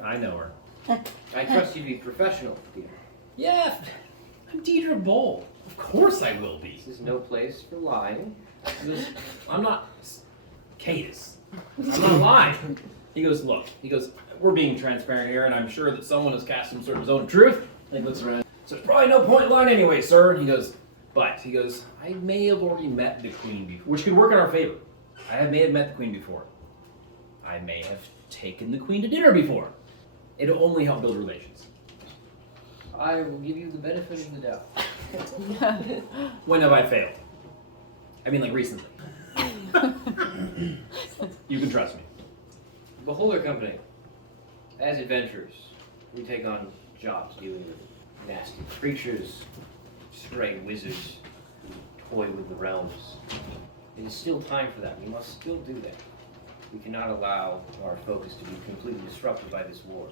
I know her. I trust you to be professional, Deidra. Yeah, I'm Deidra Bolton. Of course I will be. This is no place for lying. I'm not. Cadus. I'm not lying. He goes, look. He goes, we're being transparent here, and I'm sure that someone has cast some sort of zone of truth. And he looks around. So there's probably no point in lying anyway, sir. And he goes, I may have already met the queen before, which could work in our favor. I may have met the queen before. I may have taken the queen to dinner before. It'll only help build relations. I will give you the benefit of the doubt. When have I failed? I mean, like recently. You can trust me. Beholder Company. As adventurers, we take on jobs dealing with nasty creatures, stray wizards who toy with the realms. It is still time for that. We must still do that. We cannot allow our focus to be completely disrupted by this war.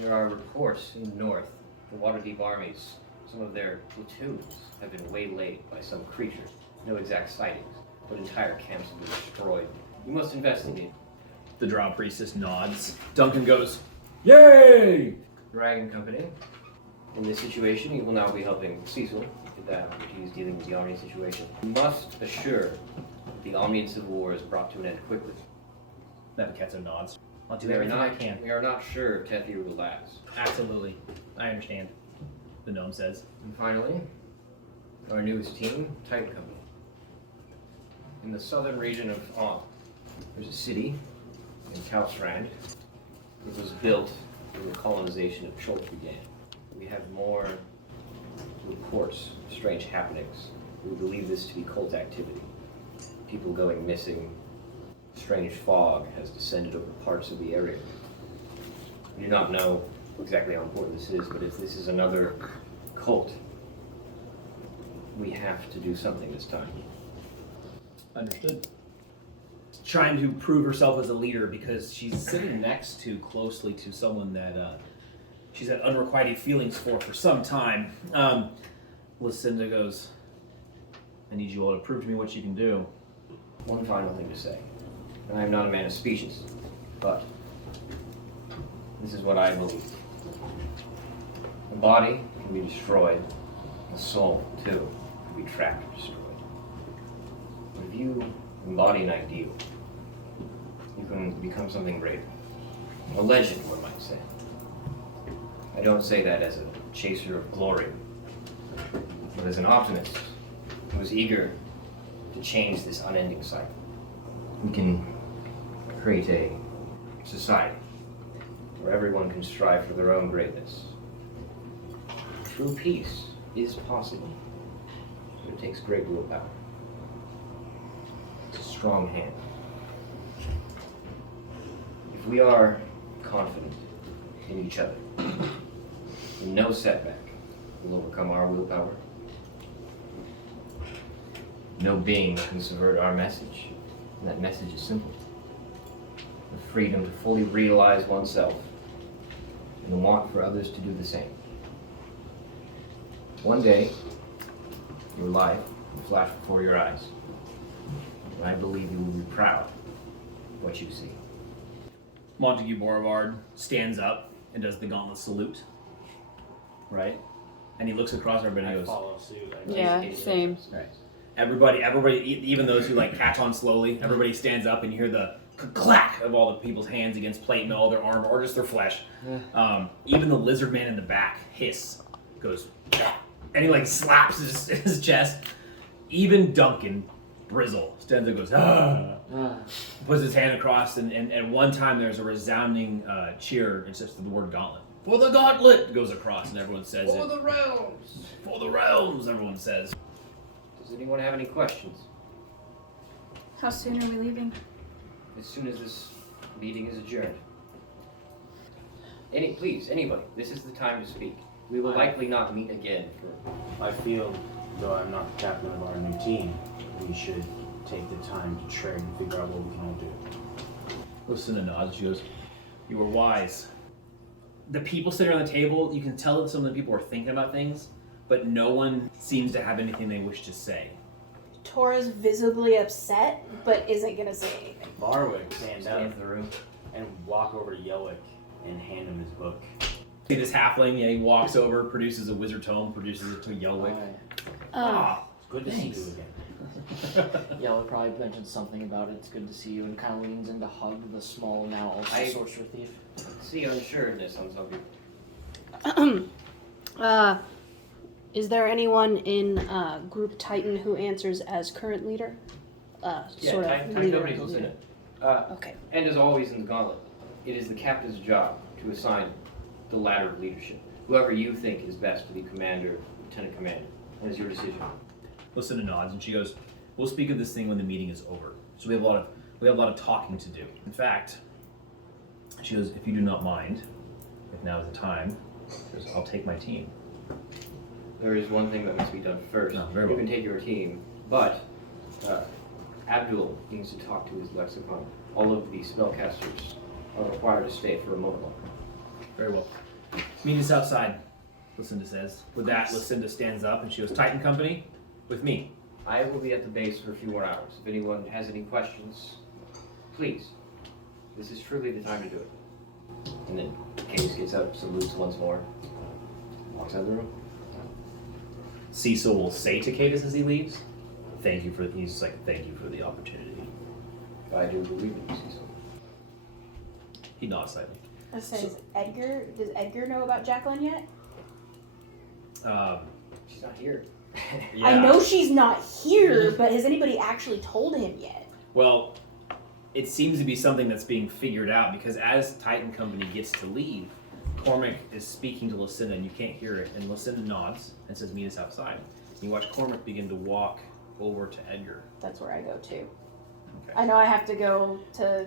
There are reports in the north, the Waterdeep armies, some of their platoons have been waylaid by some creature. No exact sightings, but entire camps have been destroyed. We must investigate. The Drow priestess nods. Duncan goes, "Yay!" Dragon Company. In this situation, he will now be helping Cecil with that, which he is dealing with the Omnian situation. We must assure that the Omnian Civil War is brought to an end quickly. Nebuchadnezzar nods. I'll do We are everything I not, can. we are not sure if Tethir will last. Absolutely. I understand. The gnome says. And finally, our newest team, Titan Company. In the southern region of On, there's a city in Kalstrand. It was built when the colonization of Chult began. We have more reports of strange happenings. We believe this to be cult activity. People going missing. Strange fog has descended over parts of the area. We do not know exactly how important this is, but if this is another cult, we have to do something this time. Understood. Trying to prove herself as a leader because she's sitting next to closely to someone that she's had unrequited feelings for some time. Lucinda goes, "I need you all to prove to me what you can do." One final thing to say. I am not a man of speeches, but this is what I believe. The body can be destroyed, the soul, too, can be trapped or destroyed. But if you embody an ideal, you can become something greater. A legend, one might say. I don't say that as a chaser of glory, but as an optimist who is eager to change this unending cycle. We can create a society where everyone can strive for their own greatness. True peace is possible, but it takes great willpower. It's a strong hand. If we are confident in each other, then no setback will overcome our willpower. No being can subvert our message, and that message is simple. The freedom to fully realize oneself and the want for others to do the same. One day, your life will flash before your eyes, and I believe you will be proud of what you see. Montague Borthevard stands up and does the gauntlet salute. Right? And he looks across everybody and I goes, follow suit. Yeah, same. Right. Everybody, even those who like catch on slowly, everybody stands up and you hear the clack of all the people's hands against plate mail, their armor, or just their flesh. Even the lizard man in the back hiss, goes, and he like slaps his chest. Even Duncan Brizzle stands up and goes, puts his hand across, and one time there's a resounding cheer. It's just the word gauntlet. For the gauntlet goes across, and everyone says it. For the realms! For the realms, everyone says. Does anyone have any questions? How soon are we leaving? As soon as this meeting is adjourned. Please, anybody, this is the time to speak. We will likely not meet again for... I feel, though I'm not the captain of our new team, we should take the time to trade and figure out what we can all do. Lucinda nods. She goes, "You were wise." The people sitting around the table, you can tell that some of the people are thinking about things, but no one seems to have anything they wish to say. Tora's visibly upset, but isn't gonna say anything. Barwick stands Stand up in the room. and walk over to Yelwick and hand him his book. See this halfling, he walks over, produces a wizard tome, produces it to Yelwick. It's good to Thanks. see you again. Yeah, we probably mentioned something about it. It's good to see you, and kind of leans in to hug the small, now also sorcerer thief. See unsureness on some people. Is there anyone in Group Titan who answers as current leader sort Titan of leader. Company's Lucinda. Okay. And as always in the gauntlet, it is the captain's job to assign the ladder of leadership. Whoever you think is best to be commander, lieutenant commander. That is your decision. Lucinda nods and she goes, "We'll speak of this thing when the meeting is over. So we have a lot of talking to do. In fact," she goes, "if you do not mind, if now is the time, she goes, I'll take my team." There is one thing that must be done first. No, very You well. can take your team, but Abdul needs to talk to his lexicon. All of the spellcasters are required to stay for a moment longer. Very well. Meet us outside, Lucinda says. With that, Lucinda stands up and she goes, "Titan Company, with me." I will be at the base for a few more hours. If anyone has any questions, please. This is truly the time to do it. And then Case gets up, salutes once more, walks out of the room. Cecil will say to Cadus as he leaves, "Thank you for," he's like, "thank you for the opportunity." I do believe in you, Cecil. He nods slightly. Does Edgar know about Jacqueline yet? She's not here. Yeah. I know she's not here, but has anybody actually told him yet? Well, it seems to be something that's being figured out because as Titan Company gets to leave, Cormac is speaking to Lucinda and you can't hear it. And Lucinda nods and says, "Meet us outside." You watch Cormac begin to walk over to Edgar. That's where I go to. Okay. I know I have to go to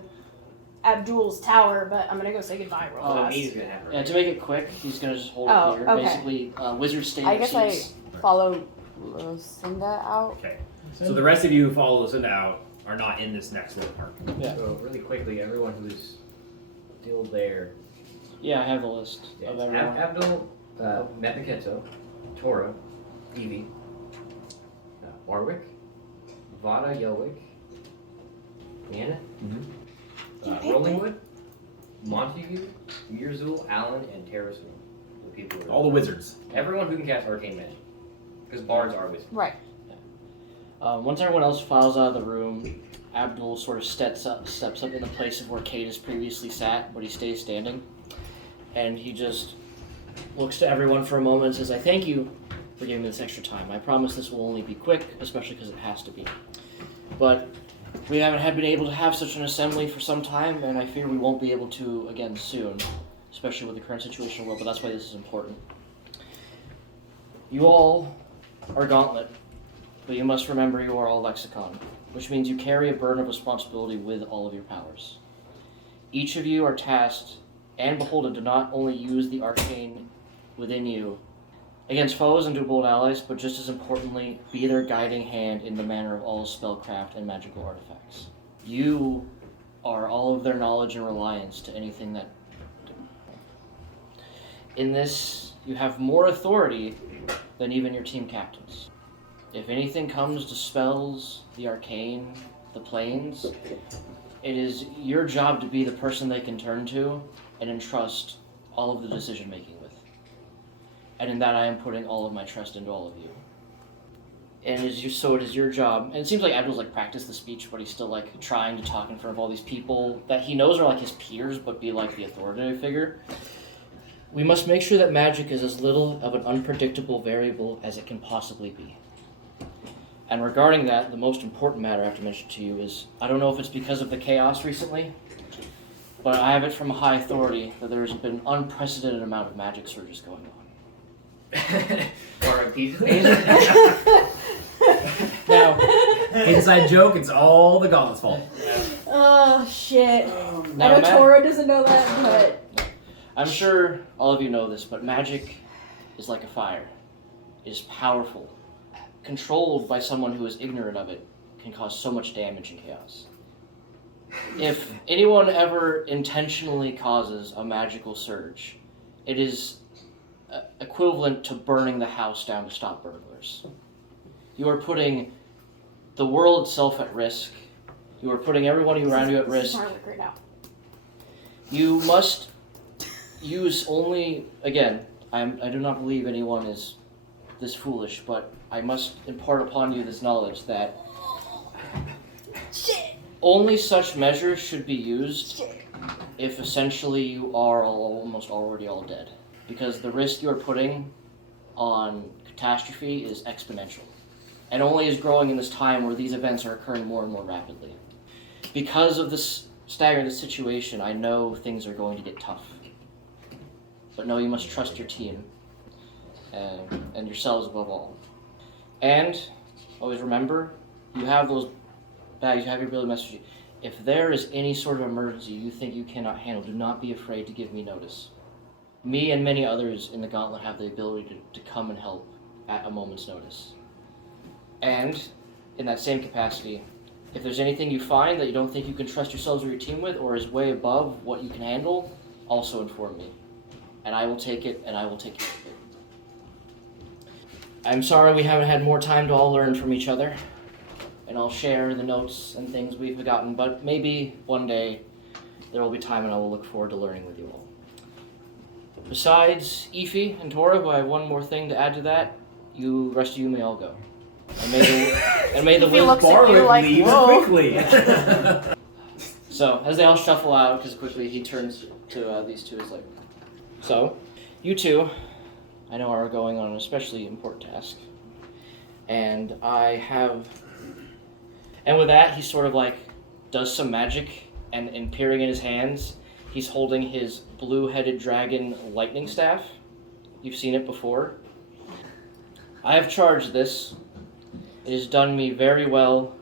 Abdul's tower, but I'm gonna go say goodbye real So the fast. meeting's gonna happen. Yeah, to make it quick, he's gonna just hold Oh, it here. okay. Basically, wizard state I guess I seats. follow Lucinda out. Okay. So the rest of you who follow Lucinda out are not in this next little park. Yeah. So really quickly, everyone who's still there. Yeah, I have the list Yes. of everyone. Abdul, Metnaketo, Tora, Evie, Warwick, Vada Yowick, Anna, Rollingwood, Montague, Mirzul, Allen, and Terrace. The people who are, All the wizards. everyone who can cast arcane magic. Because bards are wizards. Right. Once everyone else files out of the room, Abdul sort of steps up in the place of where Cadus previously sat, but he stays standing. And he just looks to everyone for a moment and says, "I thank you for giving me this extra time. I promise this will only be quick, especially because it has to be. But we haven't been able to have such an assembly for some time, and I fear we won't be able to again soon, especially with the current situation in the world, but that's why this is important. You all are Gauntlet, but you must remember you are all Lexicon, which means you carry a burden of responsibility with all of your powers. Each of you are tasked and beholden to not only use the arcane within you against foes and do bold allies, but just as importantly, be their guiding hand in the manner of all spellcraft and magical artifacts. You are all of their knowledge and reliance to anything that... In this, you have more authority than even your team captains. If anything comes to spells, the arcane, the planes, it is your job to be the person they can turn to and entrust all of the decision making with. And in that I am putting all of my trust into all of you. And it is your job, and it seems like Abdul's practiced the speech, but he's still trying to talk in front of all these people that he knows are his peers, but be the authoritative figure. We must make sure that magic is as little of an unpredictable variable as it can possibly be. And regarding that, the most important matter I have to mention to you is, I don't know if it's because of the chaos recently, but I have it from a high authority that there's been an unprecedented amount of magic surges going on. Or a piece of Now, Inside joke, it's all the Gauntlet's fault. Oh shit! now I know Tora doesn't know that, but I'm sure all of you know this, but magic is like a fire. It is powerful. Controlled by someone who is ignorant of it can cause so much damage and chaos. If anyone ever intentionally causes a magical surge, it is equivalent to burning the house down to stop burglars. You are putting the world itself at risk. You are putting everyone around you at this is risk. hard work right now. You must use only, again, I do not believe anyone is this foolish, but I must impart upon you this knowledge that only such measures should be used if essentially you are almost already all dead. Because the risk you're putting on catastrophe is exponential. and only is growing in this time where these events are occurring more and more rapidly. Because of this staggering situation, I know things are going to get tough. But no, you must trust your team, and yourselves above all. And always remember, you have those bags, you have your ability message. If there is any sort of emergency you think you cannot handle, do not be afraid to give me notice. Me and many others in the Gauntlet have the ability to come and help at a moment's notice. And, in that same capacity, if there's anything you find that you don't think you can trust yourselves or your team with, or is way above what you can handle, also inform me. And I will take it, and I will take care of it. I'm sorry we haven't had more time to all learn from each other. And I'll share the notes and things we've gotten, but maybe one day there will be time and I will look forward to learning with you all. Besides Ify and Tora, who I have one more thing to add to that, the rest of you may all go. And may the Ify looks at you like, leaves whoa. quickly. So, as they all shuffle out, because quickly he turns to these two, he's like, so, you two, I know are going on an especially important task. And with that, he sort of like does some magic, and peering in his hands, he's holding his blue-headed dragon lightning staff. You've seen it before. I have charged this. It has done me very well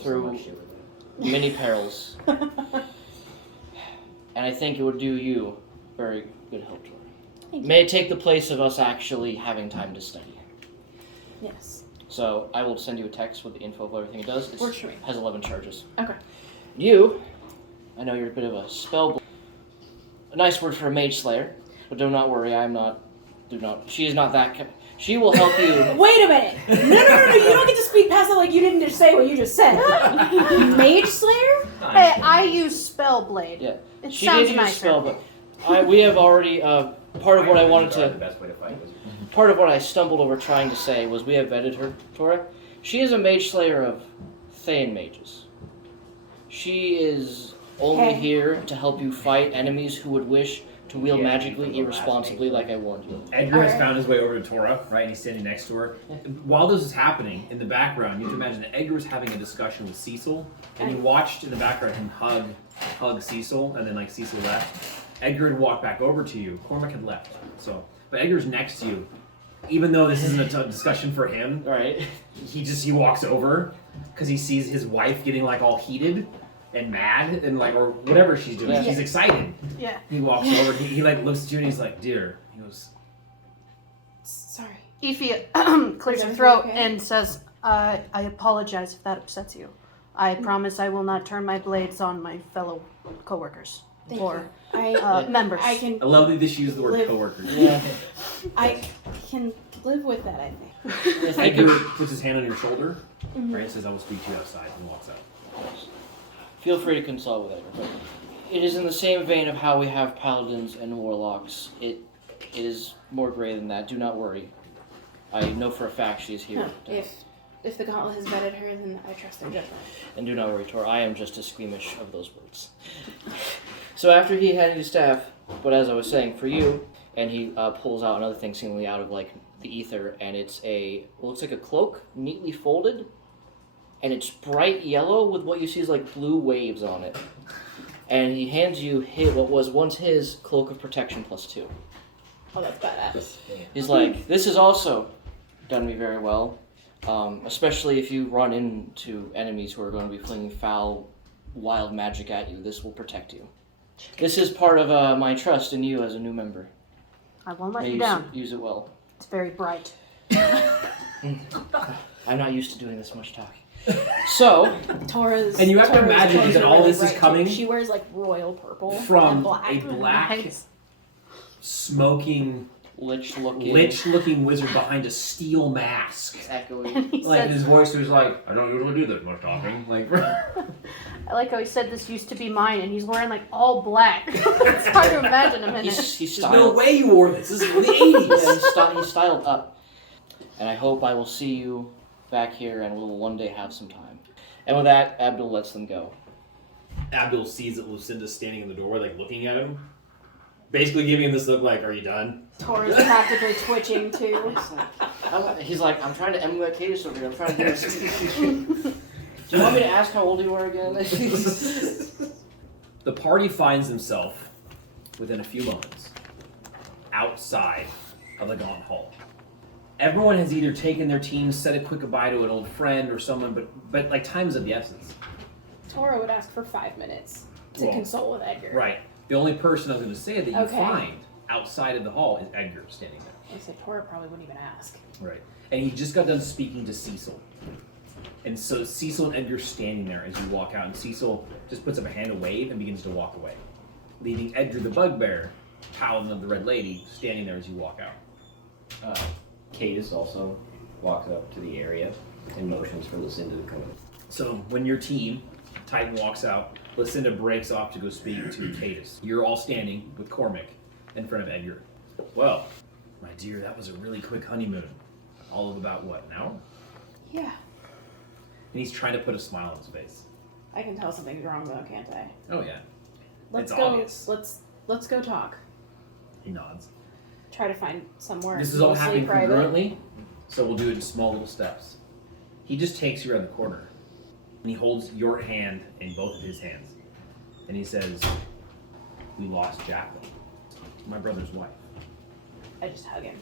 through many perils. And I think it would do you very good help, Tori. May it take the place of us actually having time to study. Yes. So I will send you a text with the info of everything it does. It Works for me. has 11 charges. Okay. You, I know you're a bit of a spell. A nice word for a mage slayer, but do not worry. She is not that. She will help you. Wait a minute! No! You don't get to speak past it like you didn't just say what you just said. Mage Slayer? Hey, I use Spellblade. Yeah. It She sounds did use nicer. spell, but we have already. Part of what I wanted The to. best way to fight was Part of what I stumbled over trying to say was we have vetted her, Tora. She is a mage slayer of Thayan mages. She is only Hey. here to help you fight enemies who would wish to wield Yeah, magically from the last irresponsibly, name. like I warned you. Edgar has Alright. found his way over to Tora, right, and he's standing next to her. While this is happening, in the background, you have to imagine that Edgar was having a discussion with Cecil, and you watched in the background him hug Cecil, and then like Cecil left. Edgar had walked back over to you. Cormac had left, but Edgar's next to you. Even though this isn't a discussion for him, Alright. he walks over because he sees his wife getting like all heated and mad and like or whatever she's doing. Yeah. She's excited. Yeah. He walks over. He like looks at you and he's like, "Dear," he goes, Sorry. Ify clears Is her everything throat okay? and says, I apologize if that upsets you. I promise I will not turn my blades on my fellow coworkers Thank or you. I members. I can I love that this used the word Live- coworker. Yeah. I can live with that, I think. Edgar puts his hand on your shoulder, Mhm. right, and says, "I will speak to you outside," and walks out. Feel free to consult with Edgar. But it is in the same vein of how we have paladins and warlocks. It is more gray than that. Do not worry. I know for a fact she is here. No, if the Gauntlet has vetted her, then I trust their judgment. And do not worry, Tor. I am just as squeamish of those words. So after he handed you staff, but as I was saying, for you, and he pulls out another thing seemingly out of like the ether, and it's looks like a cloak, neatly folded, and it's bright yellow with what you see is like blue waves on it. And he hands you what was once his cloak of protection +2. Oh, that's badass. He's like, this has also done me very well, especially if you run into enemies who are going to be flinging foul, wild magic at you. This will protect you. This is part of my trust in you as a new member. I won't let May you down. Use it well. It's very bright. I'm not used to doing this much talking. So, Tora's. And you have to Tora's imagine clothes that are all really this is bright, coming too. She wears like royal purple from and black. a black, Nice. smoking, lich-looking, lich-looking wizard behind a steel mask. echoing. And he Like says, his voice was like, "I don't usually do that much talking." Like, I like how he said this used to be mine, and he's wearing like all black. It's hard to imagine him in it. He's there's styled. no way you wore this. This is from the '80s. Yeah, he's styled up. And I hope I will see you back here and we will one day have some time. And with that, Abdul lets them go. Abdul sees that Lucinda's standing in the doorway, like looking at him, basically giving him this look like, "Are you done?" Tora's practically twitching too. He's like, I'm trying to emulate Cadus over here. I'm trying to do this. Do you want me to ask how old you are again? The party finds themselves within a few moments outside of the Gaunt Hall. Everyone has either taken their teams, said a quick goodbye to an old friend or someone, but like time is of the essence. Tora would ask for 5 minutes to Well, consult with Edgar. Right. The only person I was going to say that you Okay. find outside of the hall is Edgar standing there. I said Tora probably wouldn't even ask. Right. And he just got done speaking to Cecil. And so Cecil and Edgar standing there as you walk out, and Cecil just puts up a hand to wave and begins to walk away, leaving Edgar the Bugbear, Paladin of the Red Lady, standing there as you walk out. Cadus also walks up to the area and motions for Lucinda to come in. So when your team, Titan walks out, Lucinda breaks off to go speak to Cadus. You're all standing with Cormac in front of Edgar. Well, my dear, that was a really quick honeymoon. All of about, what, an hour? Yeah. And he's trying to put a smile on his face. I can tell something's wrong though, can't I? Oh, yeah. Let's It's go. obvious. Let's go talk. He nods. Try to find somewhere. This is all mostly happening private. congruently, so we'll do it in small little steps. He just takes you around the corner, and he holds your hand in both of his hands, and he says, "We lost Jacqueline, my brother's wife." I just hug him.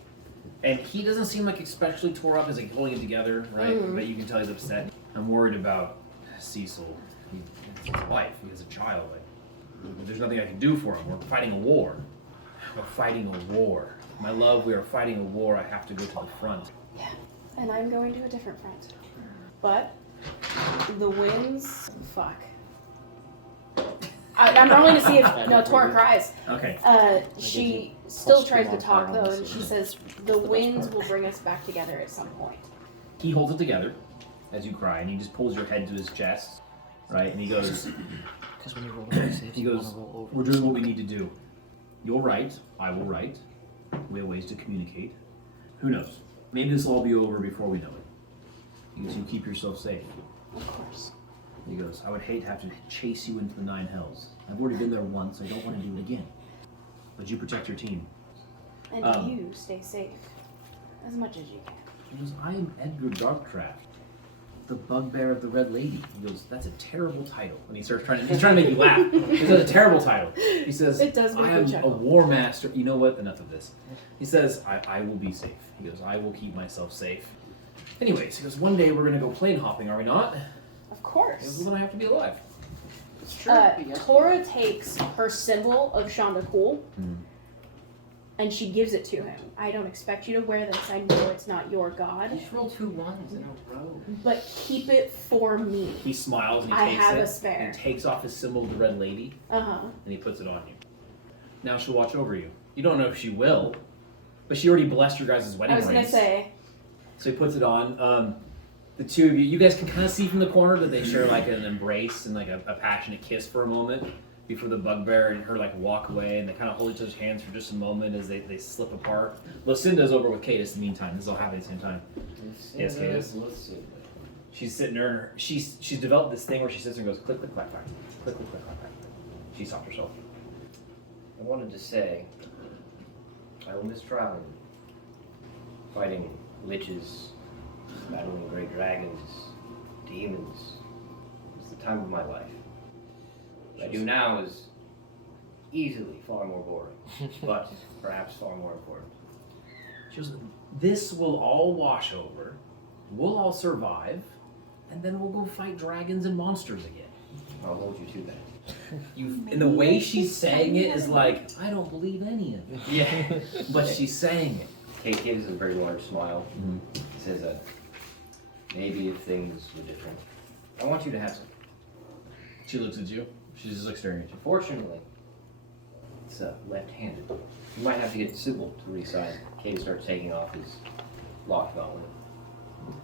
And he doesn't seem like especially tore up as like holding it together, right? But you can tell he's upset. I'm worried about Cecil. He's his wife. He has a child. Like, there's nothing I can do for him. We're fighting a war. We're fighting a war. My love, we are fighting a war. I have to go to the front. Yeah. And I'm going to a different front. But the winds. Fuck. I'm rolling to see if no Tora cries. Okay. She still plus tries two to talk though, modifier and on she this. says the winds will bring us back together at some point. He holds it together as you cry, and he just pulls your head to his chest, right? And he goes, Because when you roll over, he goes, "We're doing what we need to do. You'll write. I will write. We have ways to communicate. Who knows? Maybe this will all be over before we know it. You keep yourself safe." Of course. He goes, "I would hate to have to chase you into the 9 hells. I've already been there once. I don't want to do it again. But you protect your team." And you stay safe as much as you can. He goes, "I am Edgar Darkcraft, the Bugbear of the Red Lady." He goes, "That's a terrible title." And he starts he's trying to make you laugh. He says, "A terrible title." He says, It does make "I me am chuckle. a war master." You know what? Enough of this. He says, I will be safe. He goes, "I will keep myself safe." Anyways, he goes, "One day we're going to go plane hopping, are we not?" Of He goes, course. "Well, then I have to be alive." It's true. Tora takes her symbol of Shonda Cool and she gives it to him. I don't expect you to wear this. I know it's not your god, Just roll 2 1s in a row. but keep it for me. He smiles and he I takes have it. a spare. And he takes off his symbol of the Red Lady Uh-huh. and he puts it on you. Now she'll watch over you. You don't know if she will, but she already blessed your guys' wedding I was rings. gonna say, So he puts it on. The two of you guys can kind of see from the corner that they share like an embrace and like a passionate kiss for a moment before the Bugbear and her like walk away, and they kind of hold each other's hands for just a moment as they slip apart. Lucinda's over with Cadus in the meantime. This is all happening at the same time. Yes, Cadus. Lucinda. She's sitting there and she's developed this thing where she sits there and goes click, click, clack, clack. Click, click, clack, clack, clack. She stopped herself. I wanted to say, I will miss traveling, fighting liches, battling great dragons, demons. It's the time of my life. What I do now is easily far more boring, but perhaps far more important. She goes, "This will all wash over. We'll all survive, and then we'll go fight dragons and monsters again." I'll hold you to that. And the way she's saying it is like, I don't believe any of it. Yeah. But she's saying it. Kate gives a very large smile. Says, maybe if things were different. I want you to have some. She looks at you. She's just like staring at you. Fortunately, it's left-handed. You might have to get Sybil to resign. Kate starts taking off his lock gauntlet.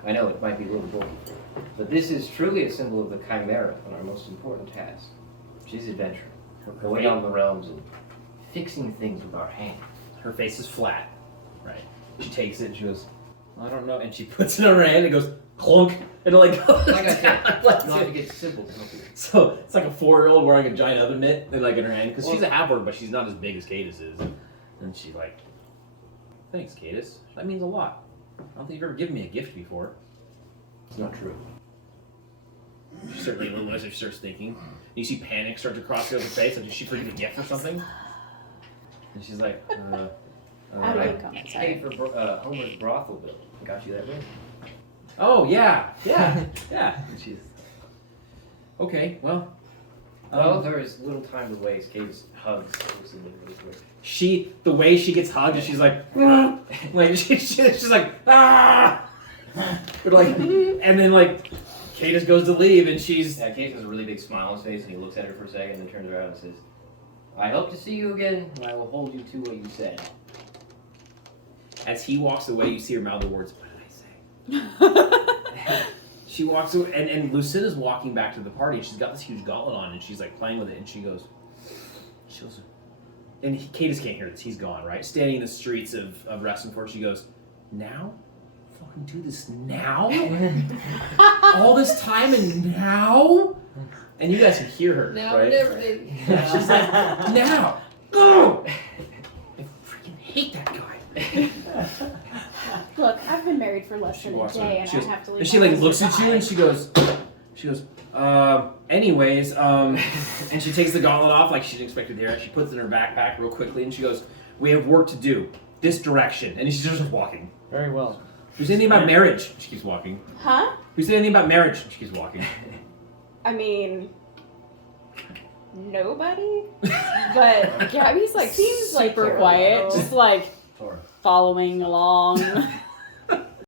I know it might be a little bulky, but this is truly a symbol of the chimera on our most important task, which is adventure. Going on the realms and fixing things with our hands. Her face is flat, right? She takes it and she goes, "I don't know," and she puts it on her hand and it goes clunk, and it like goes Like I said, down, like you have to get Sybil to help you. So it's like a 4-year-old wearing a giant other mitt and like in her hand because she's a half-orc, but she's not as big as Cadus is. And she's like, "Thanks, Cadus. That means a lot." I don't think you've ever given me a gift before. It's not true. She certainly a little as she starts thinking. And you see panic start to cross over her face. Like, did she forget a gift or something? And she's like, I I don't comment. paid Sorry. for Homer's brothel bill. I got you that ring. oh, yeah. And she's, okay, well. Well, there is little time to waste. Gabe's hugs Lucinda really quick. The way she gets hugged is she's like, like she's like, ah! But like, and then like, Kay just goes to leave and she's, Yeah, Case has a really big smile on his face, and he looks at her for a second, and then turns around and says, "I hope to see you again, and I will hold you to what you said." as he walks away, you see her mouth the words, what did I say? She walks away, and Lucinda's walking back to the party, and she's got this huge gauntlet on, and she's like playing with it, and she goes, and Kay just can't hear this, he's gone, right? Standing in the streets of Restonford, she goes, now? Fucking do this now? All this time and now? And you guys can hear her, Now right? or never, baby. Yeah, she's like, now! Go! I freaking hate that guy. Look, I've been married for less She than a walks day, over. and She I goes- have to leave. And she my like husband looks at you behind. and she goes, anyways, and she takes the gauntlet off like she didn't expect it there. She puts it in her backpack real quickly and she goes, we have work to do. This direction. And she's just walking. Very well. Who's anything about marriage? She keeps walking. Huh? Who's anything about marriage? She keeps walking. I mean, nobody. But Gabby's like Seems like super you're quiet, a just like Tora. following along.